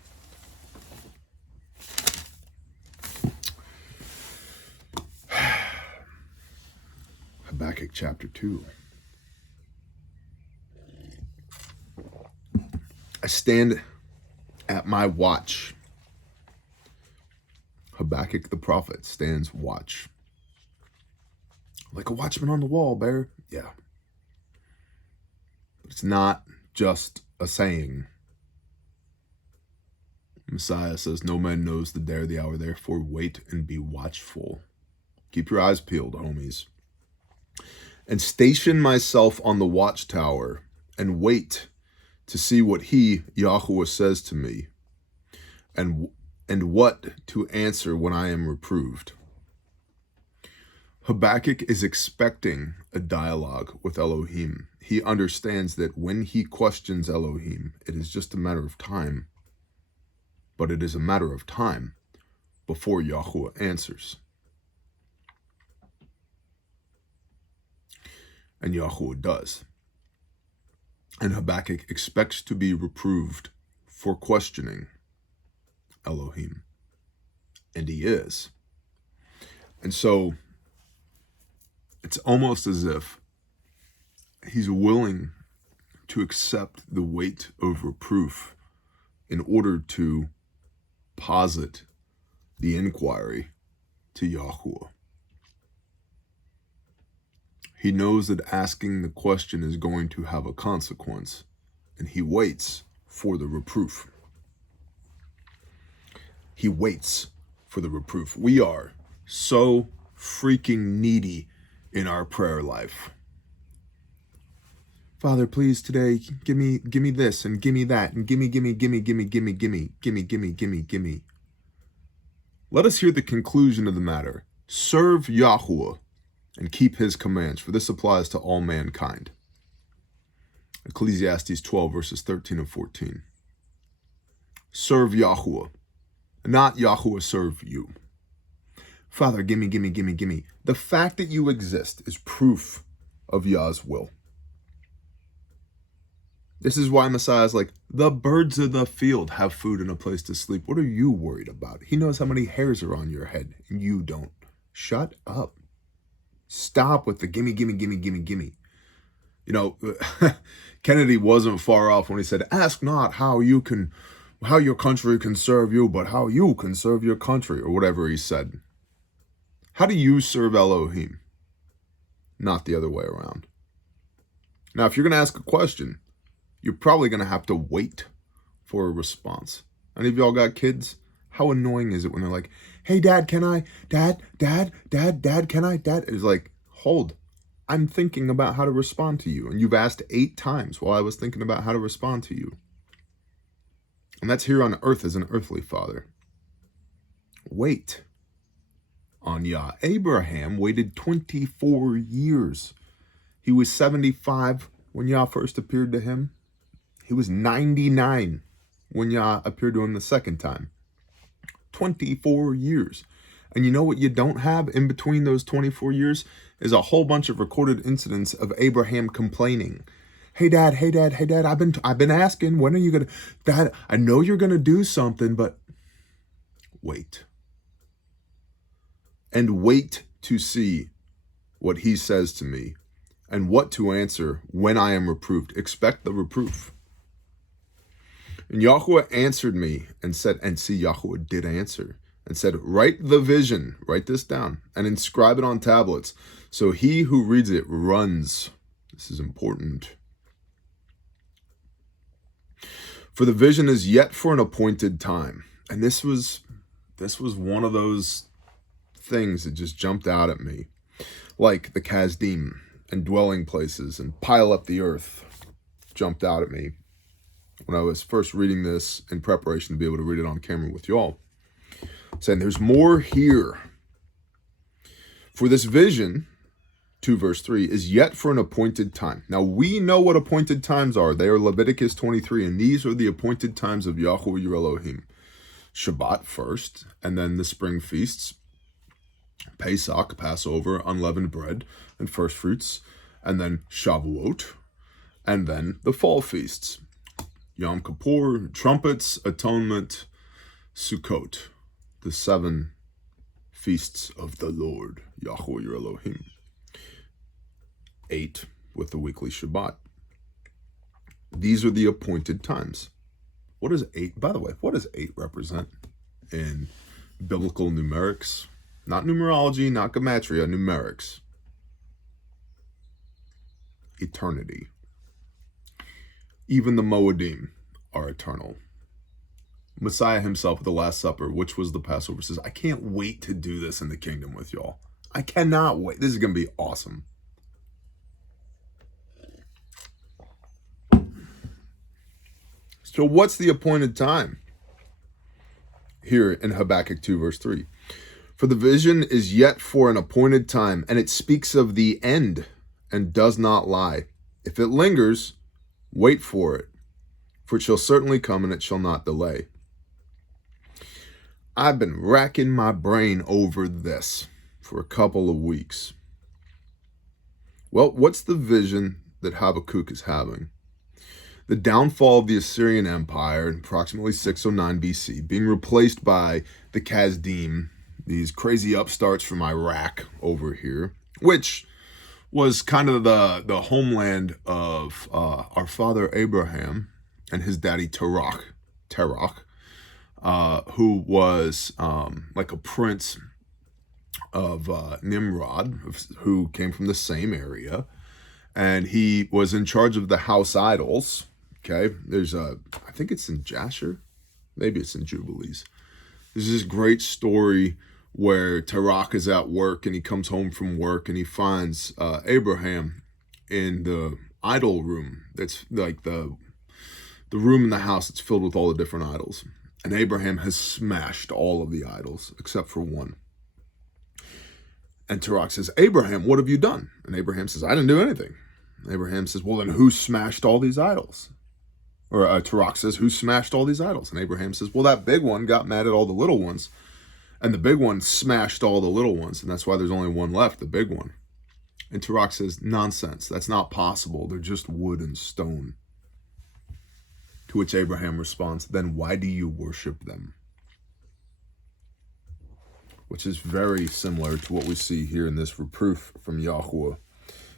Habakkuk chapter 2. I stand at my watch. Habakkuk the prophet stands watch. Like a watchman on the wall, bear. Yeah. But it's not just a saying. Messiah says, no man knows the day or the hour, therefore wait and be watchful. Keep your eyes peeled, homies. And station myself on the watchtower and wait to see what he, Yahweh, says to me, and what to answer when I am reproved. Habakkuk is expecting a dialogue with Elohim. He understands that when he questions Elohim, it is just a matter of time, but it is a matter of time before Yahweh answers. And Yahweh does. And Habakkuk expects to be reproved for questioning Elohim. And he is. And so it's almost as if he's willing to accept the weight of reproof in order to posit the inquiry to Yahweh. He knows that asking the question is going to have a consequence, and he waits for the reproof. He waits for the reproof. We are so freaking needy in our prayer life. Father, please today give me this and give me that and give me. Let us hear the conclusion of the matter. Serve Yahweh and keep his commands, for this applies to all mankind. Ecclesiastes 12, verses 13 and 14. Serve Yahweh, not Yahweh serve you. Father, gimme. The fact that you exist is proof of Yah's will. This is why Messiah is like, the birds of the field have food and a place to sleep. What are you worried about? He knows how many hairs are on your head, and you don't. Shut up. Stop with the gimme. You know, Kennedy wasn't far off when he said, ask not how your country can serve you, but how you can serve your country, or whatever he said. How do you serve Elohim? Not the other way around. Now, if you're going to ask a question, you're probably going to have to wait for a response. Any of y'all got kids? How annoying is it when they're like, hey, Dad, can I? Dad, can I? Dad. It's like, hold. I'm thinking about how to respond to you. And you've asked 8 times while I was thinking about how to respond to you. And that's here on earth as an earthly father. wait on Yah. Abraham waited 24 years. He was 75 when Yah first appeared to him. He was 99 when Yah appeared to him the second time. 24 years. And you know what you don't have in between those 24 years is a whole bunch of recorded incidents of Abraham complaining. Hey dad, I've been asking, when are you going to, Dad, I know you're going to do something, but wait. And wait to see what he says to me and what to answer when I am reproved. Expect the reproof. And Yahweh answered me and said, and see, Yahweh did answer and said, write the vision, write this down and inscribe it on tablets. So he who reads it runs. This is important. For the vision is yet for an appointed time. And this was one of those things that just jumped out at me. Like the Kasdim and dwelling places and pile up the earth jumped out at me when I was first reading this in preparation to be able to read it on camera with y'all. Saying there's more here. For this vision, 2 verse 3, is yet for an appointed time. Now we know what appointed times are. They are Leviticus 23, and these are the appointed times of Yahweh your Elohim. Shabbat first, and then the spring feasts, Pesach, Passover, unleavened bread, and first fruits, and then Shavuot, and then the fall feasts, Yom Kippur, trumpets, atonement, Sukkot, the 7 feasts of the Lord, Yahweh your Elohim. 8 with the weekly Shabbat. These are the appointed times. What does 8, by the way, what does 8 represent in biblical numerics? Not numerology, not gematria, numerics. Eternity. Even the Moedim are eternal. Messiah himself at the Last Supper, which was the Passover, says, I can't wait to do this in the kingdom with y'all. I cannot wait. This is going to be awesome. So what's the appointed time? Here in Habakkuk 2 verse 3. For the vision is yet for an appointed time, and it speaks of the end and does not lie. If it lingers, wait for it, for it shall certainly come and it shall not delay. I've been racking my brain over this for a couple of weeks. Well, what's the vision that Habakkuk is having? The downfall of the Assyrian Empire in approximately 609 BC, being replaced by the Kasdim, these crazy upstarts from Iraq over here, which was kind of the homeland of our father Abraham and his daddy Terach, who was like a prince of Nimrod, who came from the same area, and he was in charge of the house idols. Okay, there's I think it's in Jasher, maybe it's in Jubilees. There's this great story where Terach is at work and he comes home from work and he finds Abraham in the idol room. That's like the room in the house that's filled with all the different idols. And Abraham has smashed all of the idols except for one. And Terach says, Abraham, what have you done? And Abraham says, I didn't do anything. And Abraham says, well, then who smashed all these idols? Or Terach says, who smashed all these idols? And Abraham says, well, that big one got mad at all the little ones. And the big one smashed all the little ones. And that's why there's only one left, the big one. And Terach says, nonsense. That's not possible. They're just wood and stone. To which Abraham responds, then why do you worship them? Which is very similar to what we see here in this reproof from Yahweh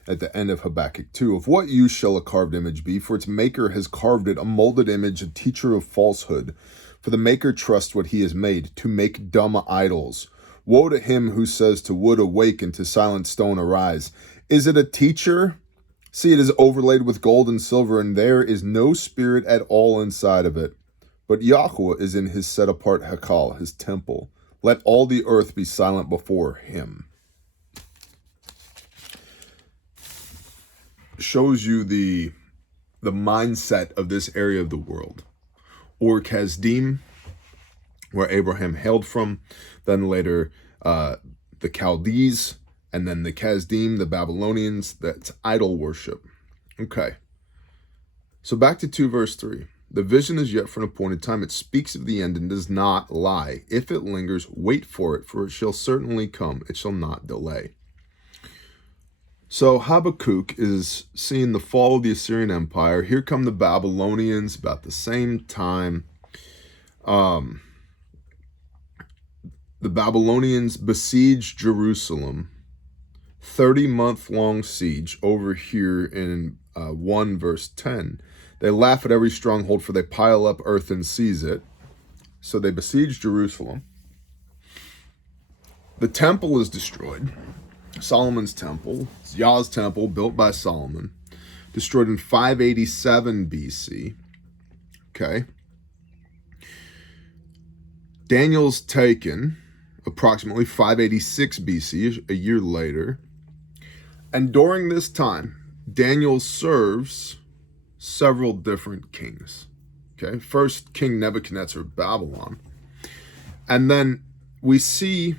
at the end of Habakkuk 2. Of what use shall a carved image be? For its maker has carved it, a molded image, a teacher of falsehood. For the maker trusts what he has made, to make dumb idols. Woe to him who says to wood, awake, and to silent stone, arise. Is it a teacher? See, it is overlaid with gold and silver, and there is no spirit at all inside of it. But Yahweh is in his set-apart Hekal, his temple. Let all the earth be silent before him. Shows you the mindset of this area of the world. Or Kasdim, where Abraham hailed from, then later the Chaldees, and then the Kasdim, the Babylonians. That's idol worship. Okay. So back to 2 verse 3. The vision is yet for an appointed time. It speaks of the end and does not lie. If it lingers, wait for it shall certainly come. It shall not delay. So Habakkuk is seeing the fall of the Assyrian Empire. Here come the Babylonians about the same time. The Babylonians besiege Jerusalem. 30-month-long siege over here in 1 verse 10. They laugh at every stronghold, for they pile up earth and seize it. So they besiege Jerusalem. The temple is destroyed. Solomon's temple, Yah's temple, built by Solomon, destroyed in 587 BC. Okay. Daniel's taken approximately 586 BC, a year later. And during this time, Daniel serves several different kings. Okay, first King Nebuchadnezzar of Babylon. And then we see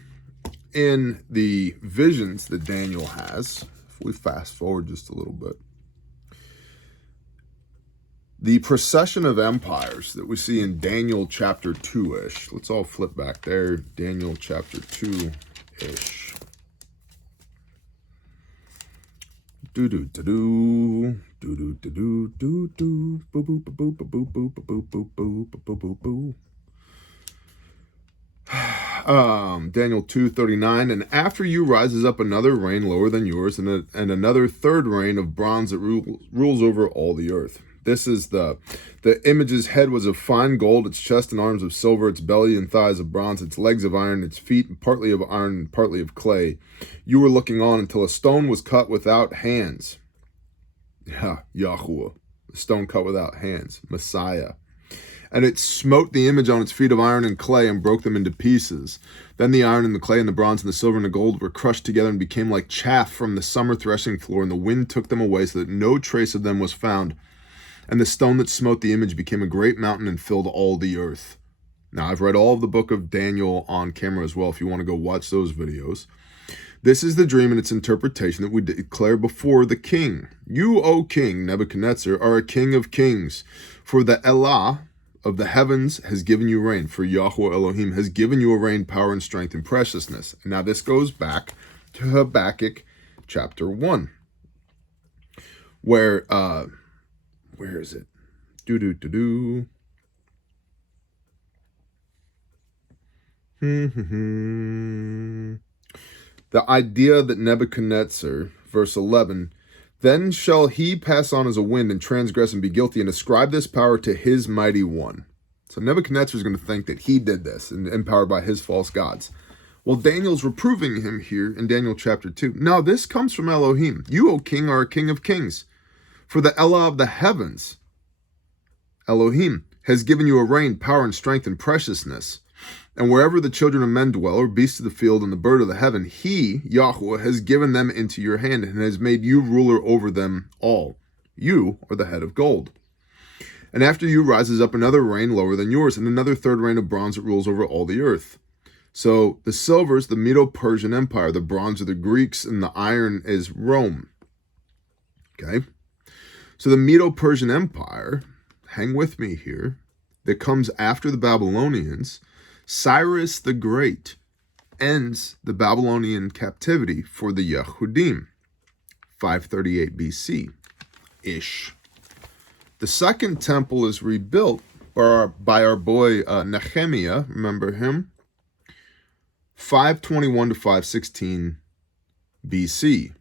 in the visions that Daniel has, if we fast forward just a little bit, the procession of empires that we see in Daniel chapter 2-ish. Let's all flip back there. Daniel chapter 2-ish. Do-do-do-do. Do-do-do-do-do-do. Boo-boo-boo-boo-boo-boo-boo-boo-boo-boo-boo. Daniel 2:39, and after you rises up another reign lower than yours, and another third reign of bronze that rules over all the earth. This is the image's head was of fine gold, its chest and arms of silver, its belly and thighs of bronze, its legs of iron, its feet partly of iron and partly of clay. You were looking on until a stone was cut without hands. Yahweh, the stone cut without hands, Messiah. And it smote the image on its feet of iron and clay and broke them into pieces. Then the iron and the clay and the bronze and the silver and the gold were crushed together and became like chaff from the summer threshing floor, and the wind took them away so that no trace of them was found. And the stone that smote the image became a great mountain and filled all the earth. Now, I've read all of the book of Daniel on camera as well, if you want to go watch those videos. This is the dream and its interpretation that we declare before the king. You, O king, Nebuchadnezzar, are a king of kings. For the Elah of the heavens has given you rain. For Yahweh Elohim has given you a rain, power, and strength, and preciousness. And now this goes back to Habakkuk chapter 1. Where is it? The idea that Nebuchadnezzar, verse 11, then shall he pass on as a wind and transgress and be guilty and ascribe this power to his mighty one. So Nebuchadnezzar is going to think that he did this and empowered by his false gods. Well, Daniel's reproving him here in Daniel chapter 2. No, this comes from Elohim. You, O king, are a king of kings. For the Elah of the heavens, Elohim, has given you a rain, power, and strength, and preciousness. And wherever the children of men dwell, or beasts of the field, and the bird of the heaven, he, Yahweh, has given them into your hand, and has made you ruler over them all. You are the head of gold. And after you rises up another reign lower than yours, and another third reign of bronze that rules over all the earth. So the silver is the Medo-Persian Empire, the bronze are the Greeks, and the iron is Rome. Okay? So the Medo-Persian Empire, hang with me here, that comes after the Babylonians, Cyrus the Great ends the Babylonian captivity for the Yehudim, 538 BC-ish. The second temple is rebuilt by our boy Nehemiah, remember him? 521 to 516 BC.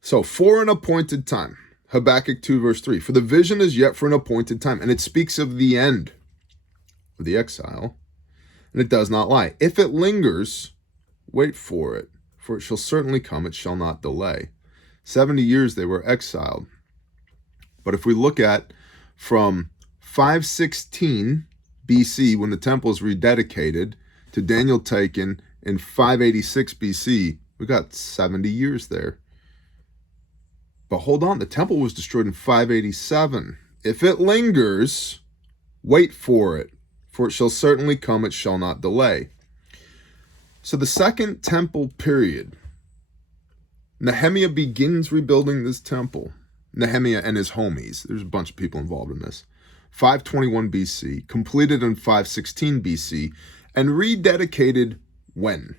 So, for an appointed time, Habakkuk 2 verse 3, for the vision is yet for an appointed time, and it speaks of the end of the exile, and it does not lie. If it lingers, wait for it shall certainly come, it shall not delay. 70 years they were exiled. But if we look at from 516 BC, when the temple is rededicated, to Daniel taken in 586 BC, we got 70 years there. But hold on, the temple was destroyed in 587. If it lingers, wait for it for it shall certainly come, it shall not delay. So the second temple period, Nehemiah begins rebuilding this temple. Nehemiah and his homies, there's a bunch of people involved in this. 521 BC, completed in 516 BC, and rededicated when?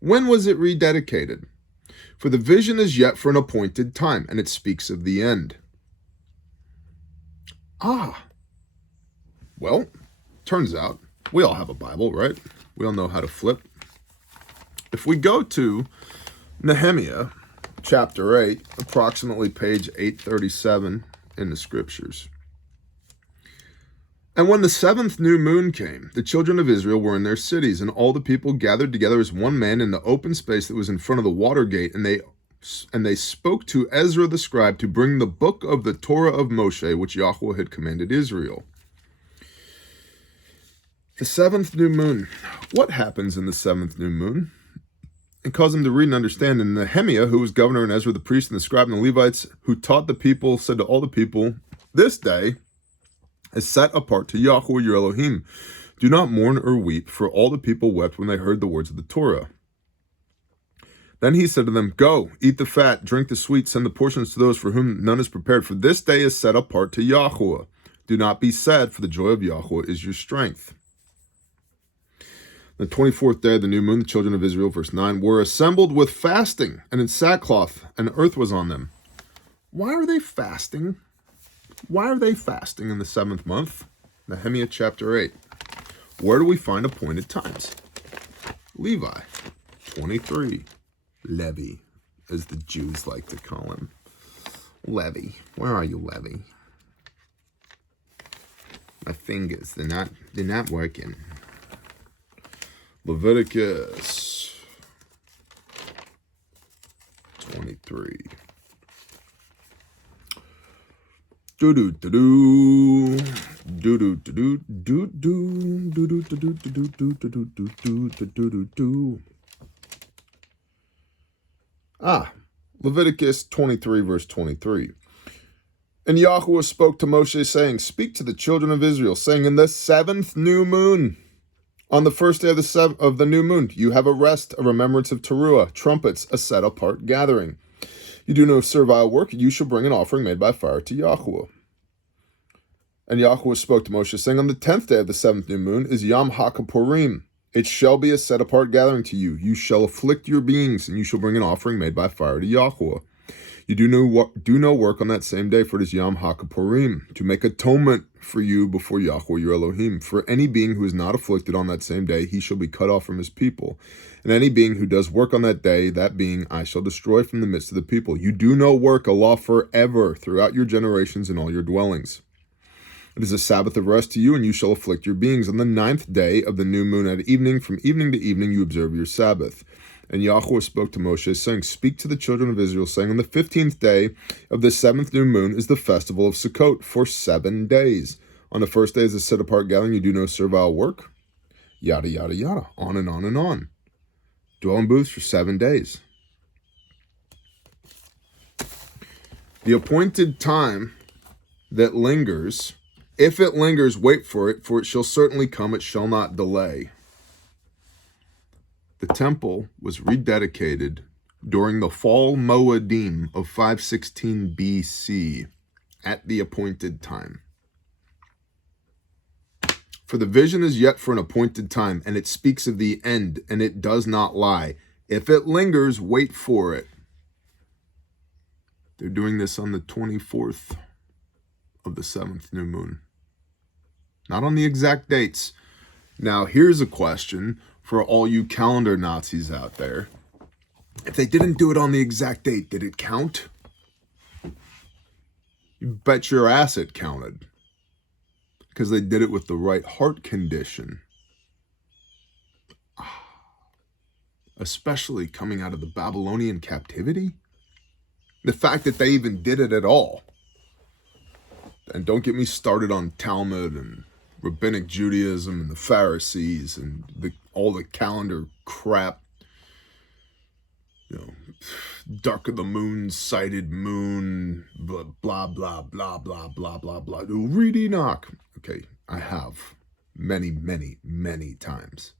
When was it rededicated? For the vision is yet for an appointed time, and it speaks of the end. Well, turns out we all have a Bible, right? We all know how to flip. If we go to Nehemiah chapter 8, approximately page 837 in the scriptures. And when the 7th new moon came, the children of Israel were in their cities, and all the people gathered together as one man in the open space that was in front of the water gate, and they spoke to Ezra the scribe to bring the book of the Torah of Moshe, which Yahweh had commanded Israel. The 7th new moon. What happens in the 7th new moon? It caused them to read and understand. And Nehemiah, who was governor, and Ezra the priest, and the scribe, and the Levites, who taught the people, said to all the people, this day is set apart to Yahweh your Elohim. Do not mourn or weep, for all the people wept when they heard the words of the Torah. Then he said to them, go, eat the fat, drink the sweet, send the portions to those for whom none is prepared, for this day is set apart to Yahweh. Do not be sad, for the joy of Yahweh is your strength. The 24th day of the new moon, the children of Israel, verse 9, were assembled with fasting, and in sackcloth, and earth was on them. Why are they fasting? Why are they fasting in the 7th month? Nehemiah chapter 8. Where do we find appointed times? Levi 23. Levi, as the Jews like to call him. Levi. Where are you, Levi? My fingers, they're not working. Leviticus 23. Leviticus 23, verse 23. And Yahweh spoke to Moshe, saying, speak to the children of Israel, saying, in the 7th new moon, on the first day of the new moon, you have a rest, a remembrance of Teruah, trumpets, a set-apart gathering. You do no servile work, you shall bring an offering made by fire to Yahweh. And Yahweh spoke to Moshe, saying, on the 10th day of the 7th new moon is Yom HaKippurim. It shall be a set-apart gathering to you. You shall afflict your beings, and you shall bring an offering made by fire to Yahweh. You do no work on that same day, for it is Yom HaKippurim, to make atonement for you before Yahweh your Elohim. For any being who is not afflicted on that same day, he shall be cut off from his people. And any being who does work on that day, that being I shall destroy from the midst of the people. You do no work, a law forever, throughout your generations in all your dwellings. It is a Sabbath of rest to you, and you shall afflict your beings. On the 9th day of the new moon at evening, from evening to evening, you observe your Sabbath. And Yahweh spoke to Moshe, saying, speak to the children of Israel, saying, on the 15th day of the 7th new moon is the festival of Sukkot for 7 days. On the first day is a set-apart gathering. You do no servile work. Yada, yada, yada. On and on and on. Dwell in booths for 7 days. The appointed time that lingers, if it lingers, wait for it shall certainly come, it shall not delay. The temple was rededicated during the fall Moedim of 516 BC at the appointed time. For the vision is yet for an appointed time, and it speaks of the end, and it does not lie. If it lingers, wait for it. They're doing this on the 24th of the 7th new moon. Not on the exact dates. Now, here's a question for all you calendar Nazis out there. If they didn't do it on the exact date, did it count? You bet your ass it counted. Because they did it with the right heart condition. Especially coming out of the Babylonian captivity. The fact that they even did it at all. And don't get me started on Talmud and Rabbinic Judaism and the Pharisees and all the calendar crap. You know, dark of the moon, sighted moon, blah, blah, blah, blah, blah, blah, blah, blah. Read Enoch. Okay, I have. many, many, many times.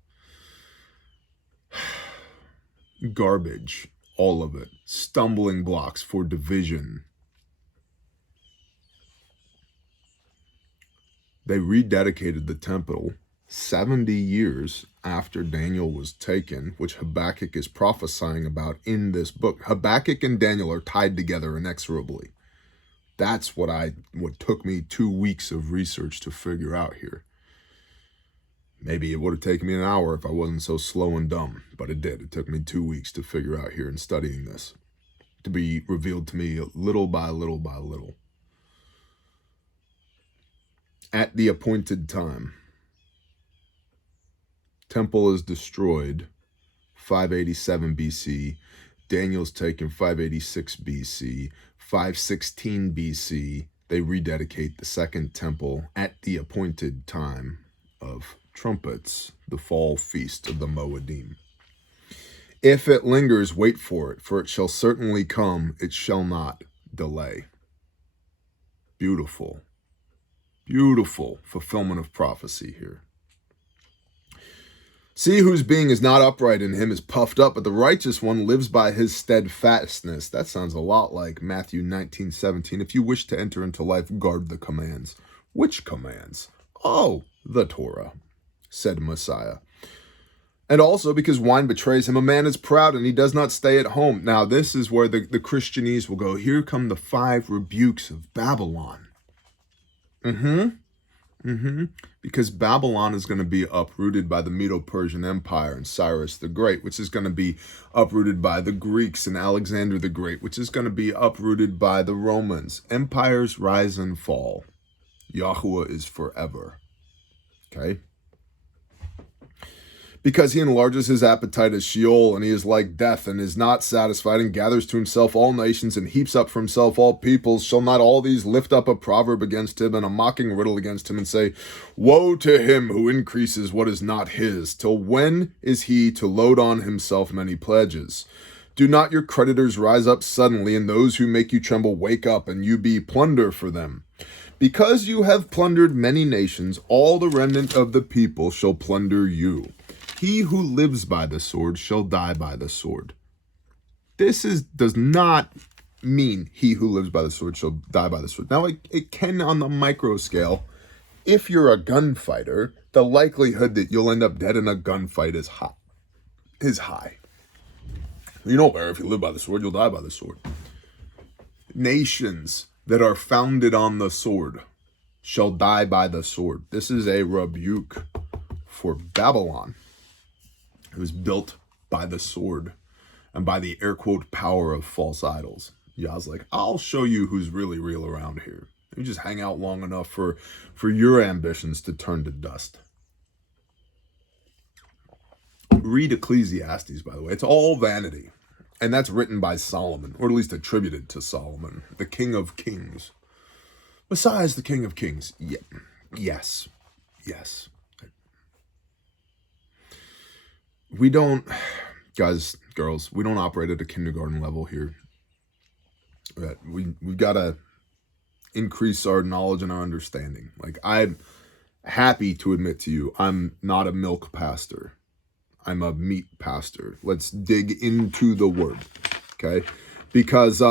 Garbage, all of it. Stumbling blocks for division. They rededicated the temple 70 years after Daniel was taken, which Habakkuk is prophesying about in this book. Habakkuk and Daniel are tied together inexorably. That's what took me 2 weeks of research to figure out here. Maybe it would have taken me an hour if I wasn't so slow and dumb, but it did. It took me 2 weeks to figure out here in studying this, to be revealed to me little by little by little. At the appointed time, temple is destroyed, 587 BC. Daniel's taken 586 BC. 516 BC, they rededicate the second temple at the appointed time of trumpets, the fall feast of the Moedim. If it lingers, wait for it shall certainly come, it shall not delay. Beautiful, beautiful fulfillment of prophecy here. See whose being is not upright in him is puffed up, but the righteous one lives by his steadfastness. That sounds a lot like Matthew 19:17. If you wish to enter into life, guard the commands. Which commands? Oh, the Torah, said Messiah. And also because wine betrays him, a man is proud and he does not stay at home. Now this is where the Christianese will go, here come the 5 rebukes of Babylon. Because Babylon is going to be uprooted by the Medo-Persian Empire and Cyrus the Great, which is going to be uprooted by the Greeks and Alexander the Great, which is going to be uprooted by the Romans. Empires rise and fall. Yahweh is forever. Okay? Because he enlarges his appetite as Sheol, and he is like death, and is not satisfied, and gathers to himself all nations, and heaps up for himself all peoples. Shall not all these lift up a proverb against him, and a mocking riddle against him, and say, woe to him who increases what is not his? Till when is he to load on himself many pledges? Do not your creditors rise up suddenly, and those who make you tremble wake up, and you be plunder for them? Because you have plundered many nations, all the remnant of the people shall plunder you. He who lives by the sword shall die by the sword. This does not mean he who lives by the sword shall die by the sword. Now, it can on the micro scale. If you're a gunfighter, the likelihood that you'll end up dead in a gunfight is high. You know better, if you live by the sword, you'll die by the sword. Nations that are founded on the sword shall die by the sword. This is a rebuke for Babylon. It was built by the sword and by the air quote power of false idols. Yah's like, I'll show you who's really real around here. You just hang out long enough for your ambitions to turn to dust. Read Ecclesiastes, by the way. It's all vanity. And that's written by Solomon, or at least attributed to Solomon, the King of Kings. Messiah is the King of Kings. Yeah. Yes. We don't, guys, girls, we don't operate at a kindergarten level here. We've got to increase our knowledge and our understanding. Like, I'm happy to admit to you, I'm not a milk pastor. I'm a meat pastor. Let's dig into the word, okay? Because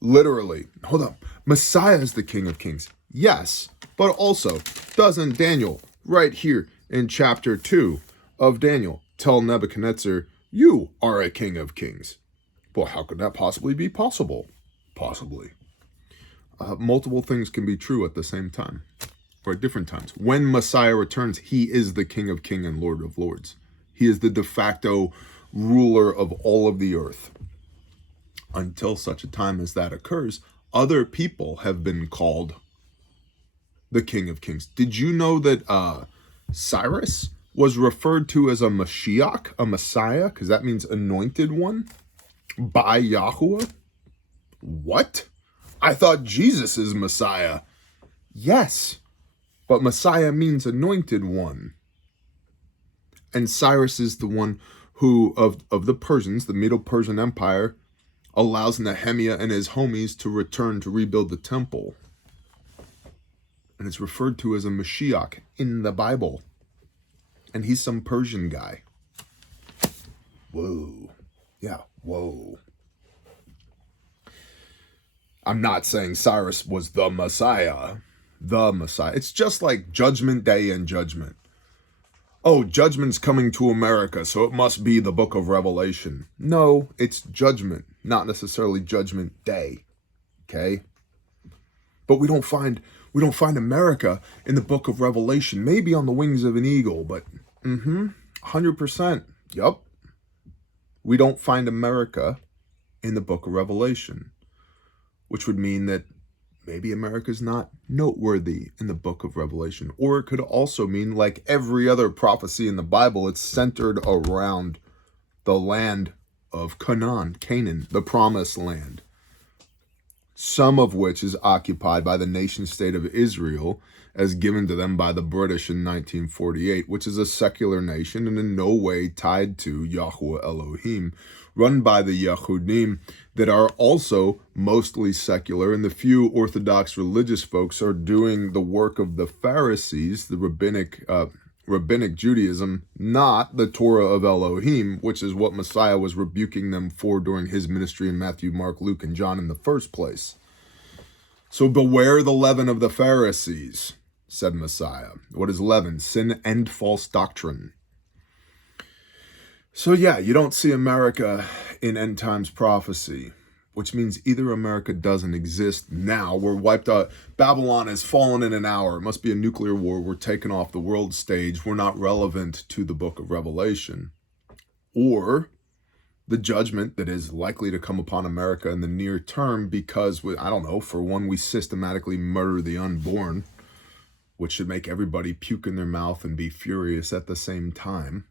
literally, hold up, Messiah is the King of Kings. Yes, but also, doesn't Daniel right here in chapter 2 of Daniel tell Nebuchadnezzar, you are a King of Kings? Well, how could that possibly be possible? Possibly. Multiple things can be true at the same time, or at different times. When Messiah returns, he is the King of Kings and Lord of Lords. He is the de facto ruler of all of the earth. Until such a time as that occurs, other people have been called the King of Kings. Did you know that Cyrus was referred to as a Mashiach, a Messiah, because that means anointed one, by Yahweh? What? I thought Jesus is Messiah. Yes, but Messiah means anointed one. And Cyrus is the one who, of the Persians, the Medo-Persian Empire, allows Nehemiah and his homies to return to rebuild the temple. And it's referred to as a Mashiach in the Bible. And he's some Persian guy. Whoa. Yeah, whoa. I'm not saying Cyrus was the Messiah. The Messiah. It's just like Judgment Day and Judgment. Oh, judgment's coming to America, so it must be the book of Revelation. No, it's judgment, not necessarily Judgment Day. Okay? But we don't find America in the book of Revelation. Maybe on the wings of an eagle, but 100%. Yup. We don't find America in the book of Revelation, which would mean that maybe America's not noteworthy in the book of Revelation. Or it could also mean, like every other prophecy in the Bible, it's centered around the land of Canaan, the promised land. Some of which is occupied by the nation state of Israel as given to them by the British in 1948, which is a secular nation and in no way tied to Yahweh Elohim, run by the Yehudim that are also mostly secular, and the few Orthodox religious folks are doing the work of the Pharisees, the rabbinic Judaism, not the Torah of Elohim, which is what Messiah was rebuking them for during his ministry in Matthew, Mark, Luke, and John in the first place. So beware the leaven of the Pharisees, said Messiah. What is leaven? Sin and false doctrine. So yeah, you don't see America in end times prophecy, which means either America doesn't exist now, we're wiped out, Babylon has fallen in an hour, it must be a nuclear war, we're taken off the world stage, we're not relevant to the book of Revelation, or the judgment that is likely to come upon America in the near term because, I don't know, for one, we systematically murder the unborn, which should make everybody puke in their mouth and be furious at the same time.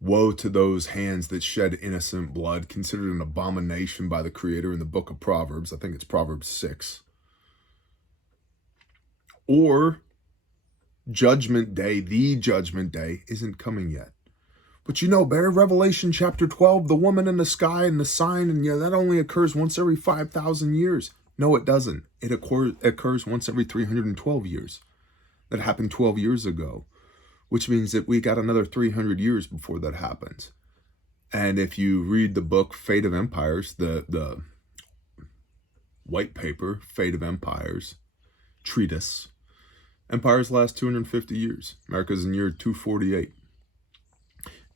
Woe to those hands that shed innocent blood, considered an abomination by the Creator in the book of Proverbs. I think it's Proverbs 6. Or Judgment Day, the Judgment Day, isn't coming yet. But you know, Bear, Revelation chapter 12, the woman in the sky and the sign, and that only occurs once every 5,000 years. No, it doesn't. It occurs once every 312 years. That happened 12 years ago, which means that we got another 300 years before that happens. And if you read the book Fate of Empires, the white paper, Fate of Empires, treatise, empires last 250 years. America's in year 248.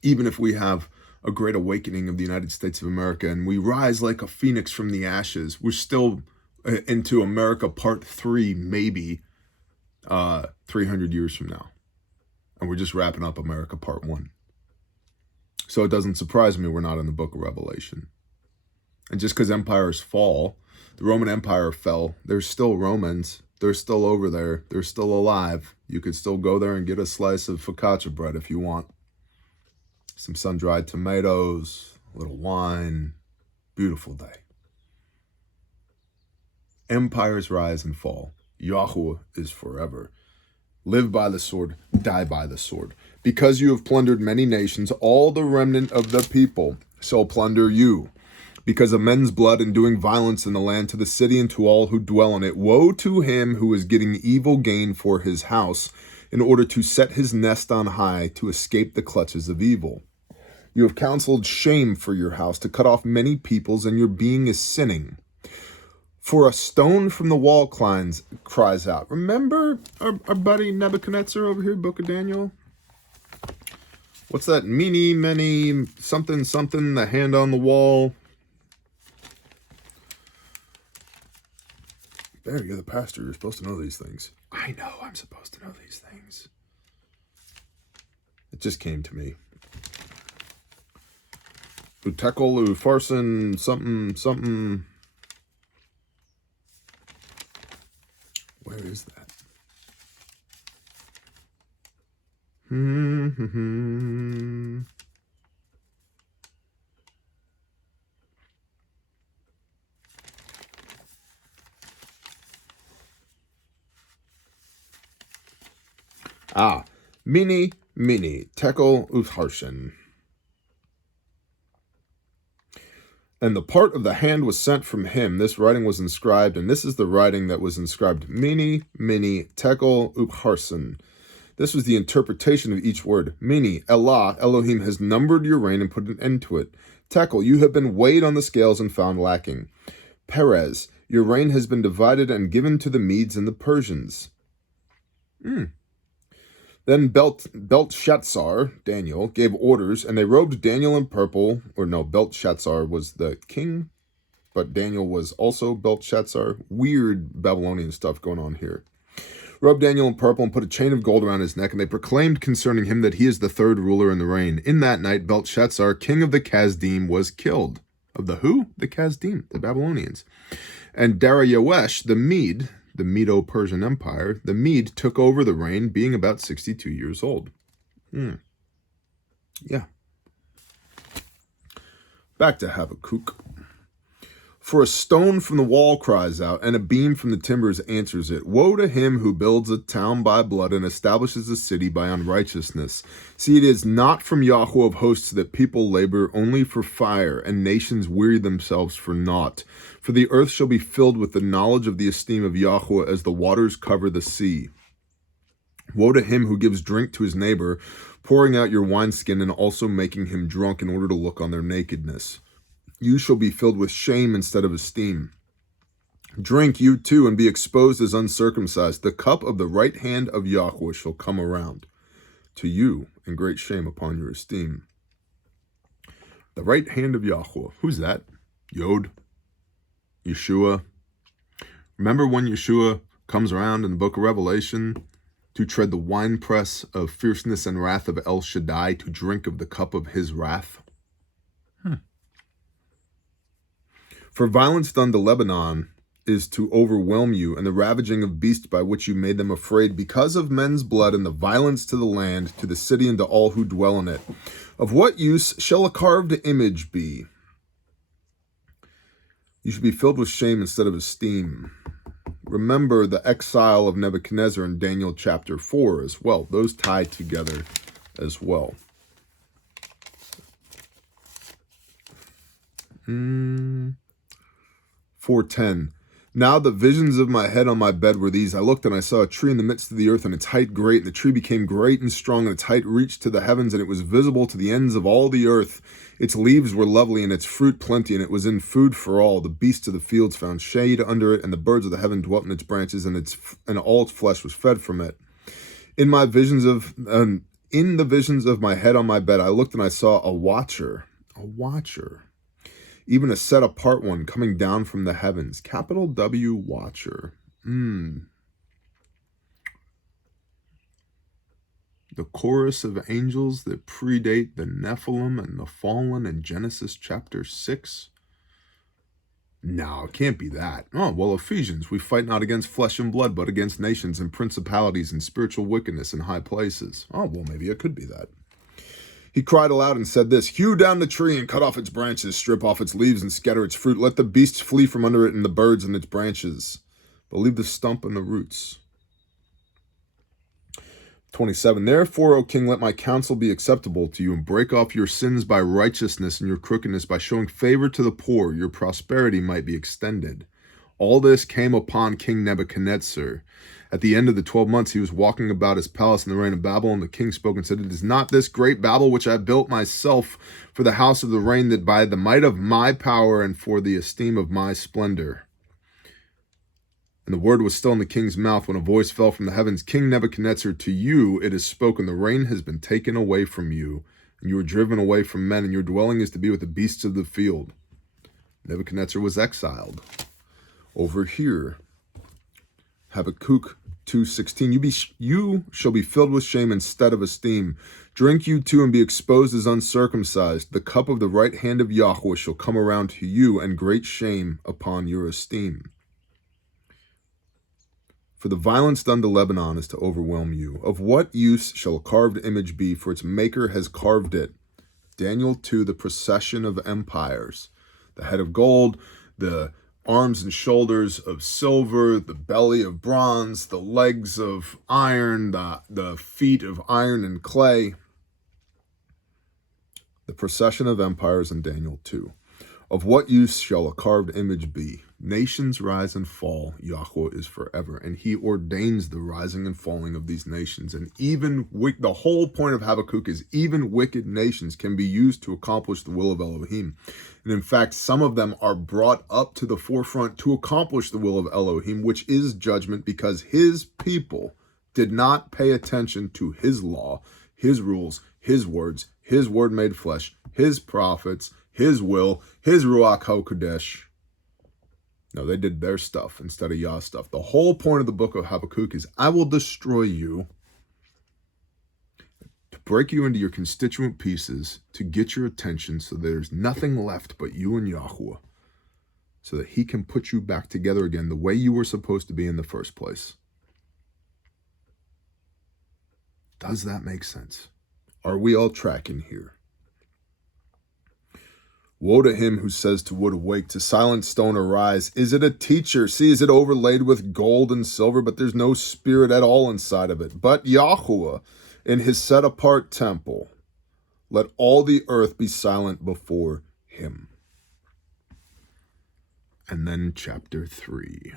Even if we have a great awakening of the United States of America and we rise like a phoenix from the ashes, we're still into America part 3, maybe 300 years from now. And we're just wrapping up America part 1. So it doesn't surprise me we're not in the book of Revelation. And just because empires fall, the Roman Empire fell, there's still Romans. They're still over there. They're still alive. You could still go there and get a slice of focaccia bread if you want. Some sun-dried tomatoes, a little wine. Beautiful day. Empires rise and fall. Yahweh is forever. Live by the sword, die by the sword. Because you have plundered many nations, all the remnant of the people shall plunder you. Because of men's blood and doing violence in the land, to the city and to all who dwell in it. Woe to him who is getting evil gain for his house, in order to set his nest on high, to escape the clutches of evil. You have counseled shame for your house, to cut off many peoples, and your being is sinning. For a stone from the wall cries out. Remember our buddy Nebuchadnezzar over here, Book of Daniel? What's that? Many, something, the hand on the wall. There, you're the pastor. You're supposed to know these things. I know I'm supposed to know these things. It just came to me. Utekel, Ufarson, something. Where is that? Mini, Tekel Ufharshen. And the part of the hand was sent from him. This writing was inscribed, and this is the writing that was inscribed, Mini, Mini, Tekel, Upharsin. This was the interpretation of each word. Mini, Elah, Elohim has numbered your reign and put an end to it. Tekel, you have been weighed on the scales and found lacking. Perez, your reign has been divided and given to the Medes and the Persians. Then Belteshazzar, Daniel, gave orders, and they robed Daniel in purple. Or no, Belteshazzar was the king, but Daniel was also Belteshazzar. Weird Babylonian stuff going on here. Robed Daniel in purple and put a chain of gold around his neck, and they proclaimed concerning him that he is the third ruler in the reign. In that night, Belteshazzar, king of the Kasdim, was killed. Of the who? The Kasdim, the Babylonians. And Dariawesh, the Mede, the Medo-Persian Empire, the Mede took over the reign, being about 62 years old. Yeah. Back to Habakkuk. For a stone from the wall cries out, and a beam from the timbers answers it. Woe to him who builds a town by blood and establishes a city by unrighteousness. See, it is not from Yahweh of hosts that people labor only for fire, and nations weary themselves for naught. For the earth shall be filled with the knowledge of the esteem of Yahweh as the waters cover the sea. Woe to him who gives drink to his neighbor, pouring out your wineskin and also making him drunk in order to look on their nakedness. You shall be filled with shame instead of esteem. Drink, you too, and be exposed as uncircumcised. The cup of the right hand of Yahweh shall come around to you in great shame upon your esteem. The right hand of Yahweh. Who's that? Yod? Yeshua? Remember when Yeshua comes around in the book of Revelation to tread the winepress of fierceness and wrath of El Shaddai, to drink of the cup of his wrath? For violence done to Lebanon is to overwhelm you, and the ravaging of beasts by which you made them afraid, because of men's blood and the violence to the land, to the city and to all who dwell in it. Of what use shall a carved image be? You should be filled with shame instead of esteem. Remember the exile of Nebuchadnezzar in Daniel chapter 4 as well. Those tie together as well. 4:10. Now the visions of my head on my bed were these. I looked and I saw a tree in the midst of the earth, and its height great. And the tree became great and strong, and its height reached to the heavens, and it was visible to the ends of all the earth. Its leaves were lovely, and its fruit plenty, and it was in food for all. The beasts of the fields found shade under it, and the birds of the heaven dwelt in its branches, and all its flesh was fed from it. In the visions of my head on my bed, I looked and I saw a watcher, even a set apart one coming down from the heavens. Capital W, watcher. The chorus of angels that predate the Nephilim and the fallen in Genesis chapter 6. No, it can't be that. Oh, well, Ephesians, we fight not against flesh and blood, but against nations and principalities and spiritual wickedness in high places. Oh, well, maybe it could be that. He cried aloud and said this, hew down the tree and cut off its branches, strip off its leaves and scatter its fruit. Let the beasts flee from under it and the birds in its branches, but leave the stump and the roots. 27. Therefore, O king, let my counsel be acceptable to you, and break off your sins by righteousness and your crookedness by showing favor to the poor, your prosperity might be extended. All this came upon King Nebuchadnezzar. At the end of the 12 months, he was walking about his palace in the reign of Babel, and the king spoke and said, it is not this great Babel which I built myself for the house of the reign, that by the might of my power and for the esteem of my splendor. And the word was still in the king's mouth when a voice fell from the heavens, King Nebuchadnezzar, to you it is spoken, the reign has been taken away from you, and you are driven away from men, and your dwelling is to be with the beasts of the field. Nebuchadnezzar was exiled. Over here, Habakkuk 2:16, you shall be filled with shame instead of esteem. Drink you too and be exposed as uncircumcised. The cup of the right hand of Yahweh shall come around to you, and great shame upon your esteem. For the violence done to Lebanon is to overwhelm you. Of what use shall a carved image be, for its maker has carved it? Daniel 2, the procession of empires. The head of gold, the arms and shoulders of silver, the belly of bronze, the legs of iron, the feet of iron and clay. The procession of empires in Daniel 2. Of what use shall a carved image be? Nations rise and fall, Yahweh is forever, and he ordains the rising and falling of these nations. And even the whole point of Habakkuk is even wicked nations can be used to accomplish the will of Elohim. And in fact, some of them are brought up to the forefront to accomplish the will of Elohim, which is judgment, because his people did not pay attention to his law, his rules, his words, his word made flesh, his prophets, his will, his Ruach HaKodesh. No, they did their stuff instead of Yah's stuff. The whole point of the book of Habakkuk is, I will destroy you, to break you into your constituent pieces, to get your attention so there's nothing left but you and Yahweh, so that he can put you back together again the way you were supposed to be in the first place. Does that make sense? Are we all tracking here? Woe to him who says to wood, awake, to silent stone, arise. Is it a teacher? See, is it overlaid with gold and silver, but there's no spirit at all inside of it. But Yahweh in his set-apart temple, let all the earth be silent before him. And then chapter 3.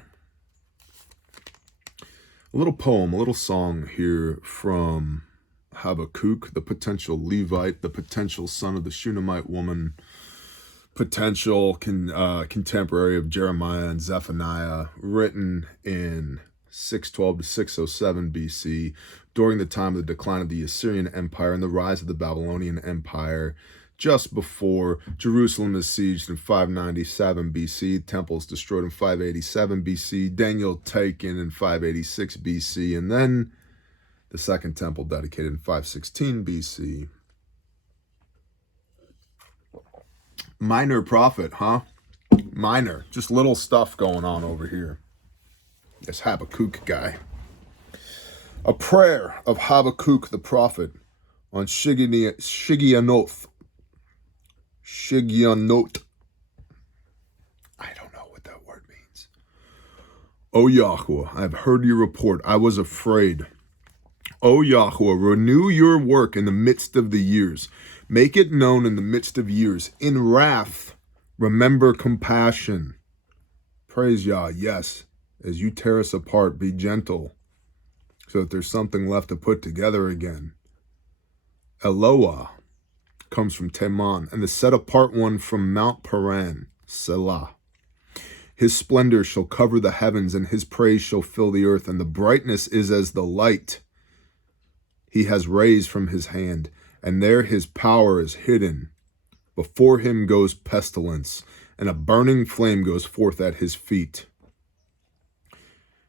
A little poem, a little song here from Habakkuk, the potential Levite, the potential son of the Shunammite woman, potential contemporary of Jeremiah and Zephaniah, written in 612 to 607 BC, during the time of the decline of the Assyrian Empire and the rise of the Babylonian Empire, just before Jerusalem is sieged in 597 BC, temples destroyed in 587 BC, Daniel taken in 586 BC, and then the second temple dedicated in 516 BC. Minor prophet, huh? Minor. Just little stuff going on over here. This Habakkuk guy. A prayer of Habakkuk the prophet on Shigionoth. Shigionot. I don't know what that word means. O Yahweh, I have heard your report. I was afraid. O Yahweh, renew your work in the midst of the years. Make it known in the midst of years. In wrath, remember compassion. Praise Yah, yes. As you tear us apart, be gentle, so that there's something left to put together again. Eloah comes from Teman, and the set-apart one from Mount Paran, Selah. His splendor shall cover the heavens, and his praise shall fill the earth, and the brightness is as the light he has raised from his hand, and there his power is hidden. Before him goes pestilence, and a burning flame goes forth at his feet.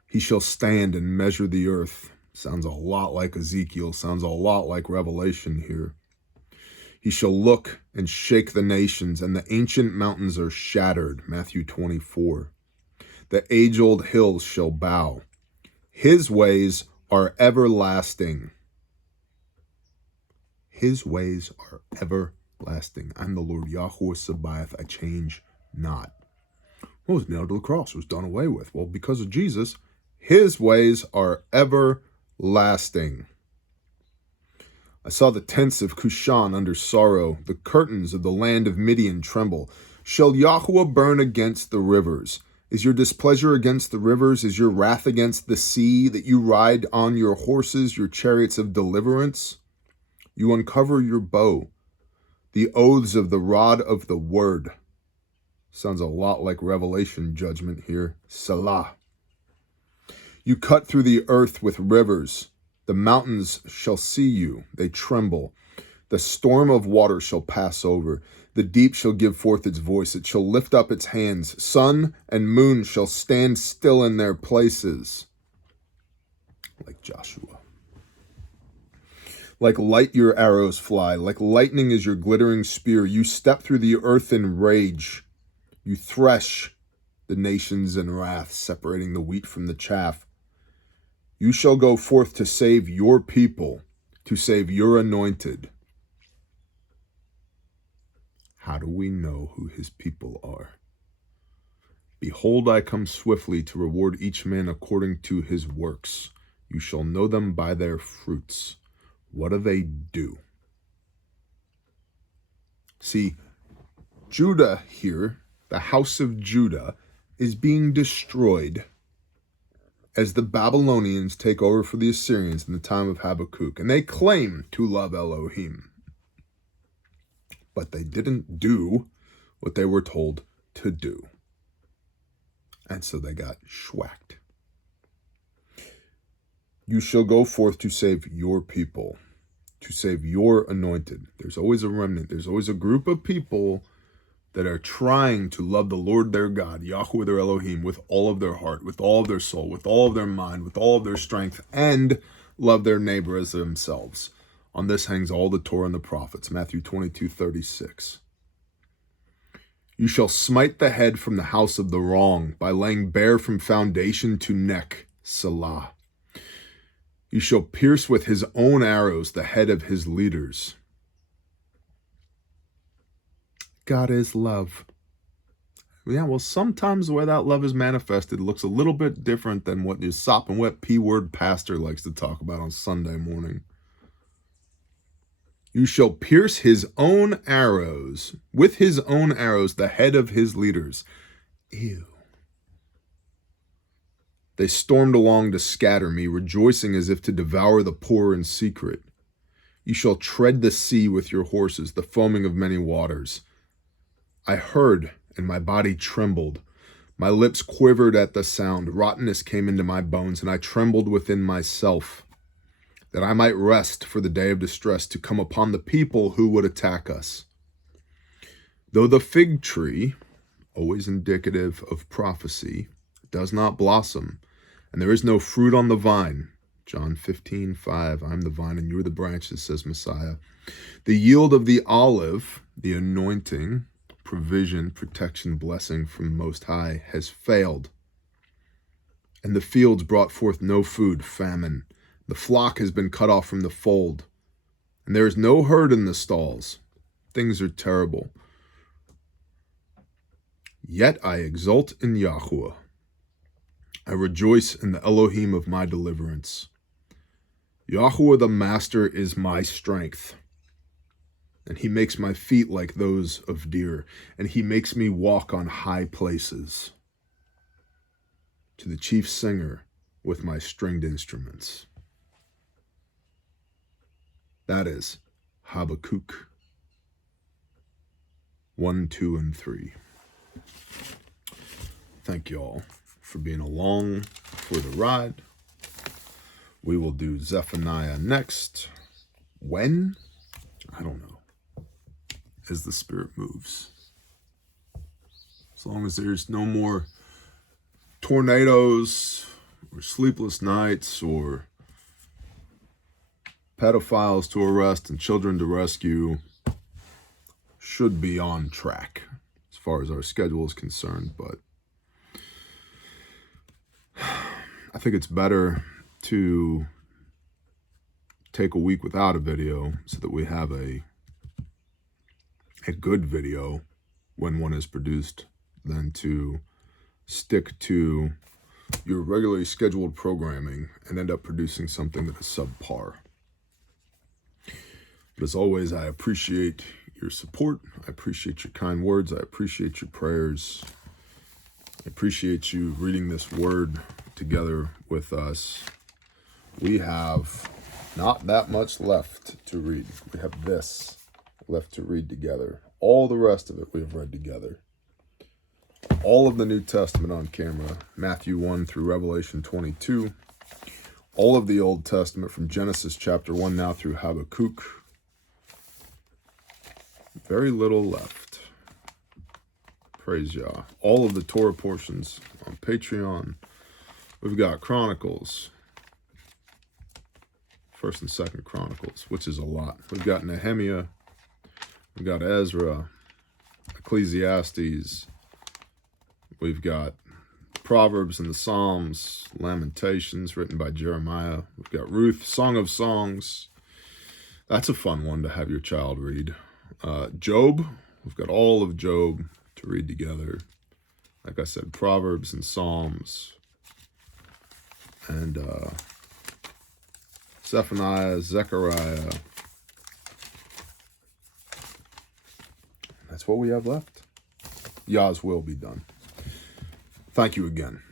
He shall stand and measure the earth. Sounds a lot like Ezekiel, sounds a lot like Revelation here. He shall look and shake the nations, and the ancient mountains are shattered. Matthew 24. The age-old hills shall bow. His ways are everlasting. His ways are everlasting. I'm the Lord Yahweh Sabaoth. I change not. What was nailed to the cross? Was done away with. Well, because of Jesus, his ways are everlasting. I saw the tents of Cushan under sorrow. The curtains of the land of Midian tremble. Shall Yahweh burn against the rivers? Is your displeasure against the rivers? Is your wrath against the sea, that you ride on your horses, your chariots of deliverance? You uncover your bow, the oaths of the rod of the word. Sounds a lot like Revelation judgment here. Selah. You cut through the earth with rivers. The mountains shall see you. They tremble. The storm of water shall pass over. The deep shall give forth its voice. It shall lift up its hands. Sun and moon shall stand still in their places. Like Joshua. Like light your arrows fly, like lightning is your glittering spear. You step through the earth in rage. You thresh the nations in wrath, separating the wheat from the chaff. You shall go forth to save your people, to save your anointed. How do we know who his people are? Behold, I come swiftly to reward each man according to his works. You shall know them by their fruits. What do? See, Judah here, the house of Judah, is being destroyed as the Babylonians take over for the Assyrians in the time of Habakkuk. And they claim to love Elohim, but they didn't do what they were told to do. And so they got schwacked. You shall go forth to save your people, to save your anointed. There's always a remnant. There's always a group of people that are trying to love the Lord their God, Yahweh their Elohim, with all of their heart, with all of their soul, with all of their mind, with all of their strength, and love their neighbor as themselves. On this hangs all the Torah and the prophets. Matthew 22:36. You shall smite the head from the house of the wrong by laying bare from foundation to neck. Selah. You shall pierce with his own arrows the head of his leaders. God is love. Yeah, well, sometimes the way that love is manifested looks a little bit different than what your sop and wet P-word pastor likes to talk about on Sunday morning. You shall pierce his own arrows, with his own arrows, the head of his leaders. Ew. They stormed along to scatter me, rejoicing as if to devour the poor in secret. You shall tread the sea with your horses, the foaming of many waters. I heard, and my body trembled. My lips quivered at the sound. Rottenness came into my bones, and I trembled within myself, that I might rest for the day of distress to come upon the people who would attack us. Though the fig tree, always indicative of prophecy, does not blossom, and there is no fruit on the vine. John 15:5, I'm the vine and you're the branches, says Messiah. The yield of the olive, the anointing, provision, protection, blessing from Most High, has failed. And the fields brought forth no food, famine. The flock has been cut off from the fold, and there is no herd in the stalls. Things are terrible. Yet I exult in Yahuwah. I rejoice in the Elohim of my deliverance. Yahuwah the Master is my strength, and he makes my feet like those of deer, and he makes me walk on high places. To the chief singer with my stringed instruments. That is Habakkuk 1, 2, and 3. Thank you all for being along for the ride. We will do Zephaniah next. When? I don't know. As the Spirit moves. As long as there's no more tornadoes or sleepless nights or pedophiles to arrest and children to rescue, should be on track as far as our schedule is concerned. But I think it's better to take a week without a video so that we have a good video when one is produced than to stick to your regularly scheduled programming and end up producing something that is subpar. But as always, I appreciate your support. I appreciate your kind words. I appreciate your prayers. I appreciate you reading this word together with us. We have not that much left to read. We have this left to read together. All the rest of it we have read together. All of the New Testament on camera, Matthew 1 through Revelation 22. All of the Old Testament from Genesis chapter 1 now through Habakkuk. Very little left. Praise Yah. All of the Torah portions on Patreon. We've got Chronicles. 1st and 2nd Chronicles, which is a lot. We've got Nehemiah. We've got Ezra. Ecclesiastes. We've got Proverbs and the Psalms. Lamentations written by Jeremiah. We've got Ruth, Song of Songs. That's a fun one to have your child read. Job. We've got all of Job to read together. Like I said, Proverbs and Psalms. And Zephaniah, Zechariah. That's what we have left. Yah's will be done. Thank you again.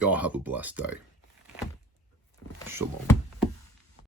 Y'all have a blessed day. Shalom.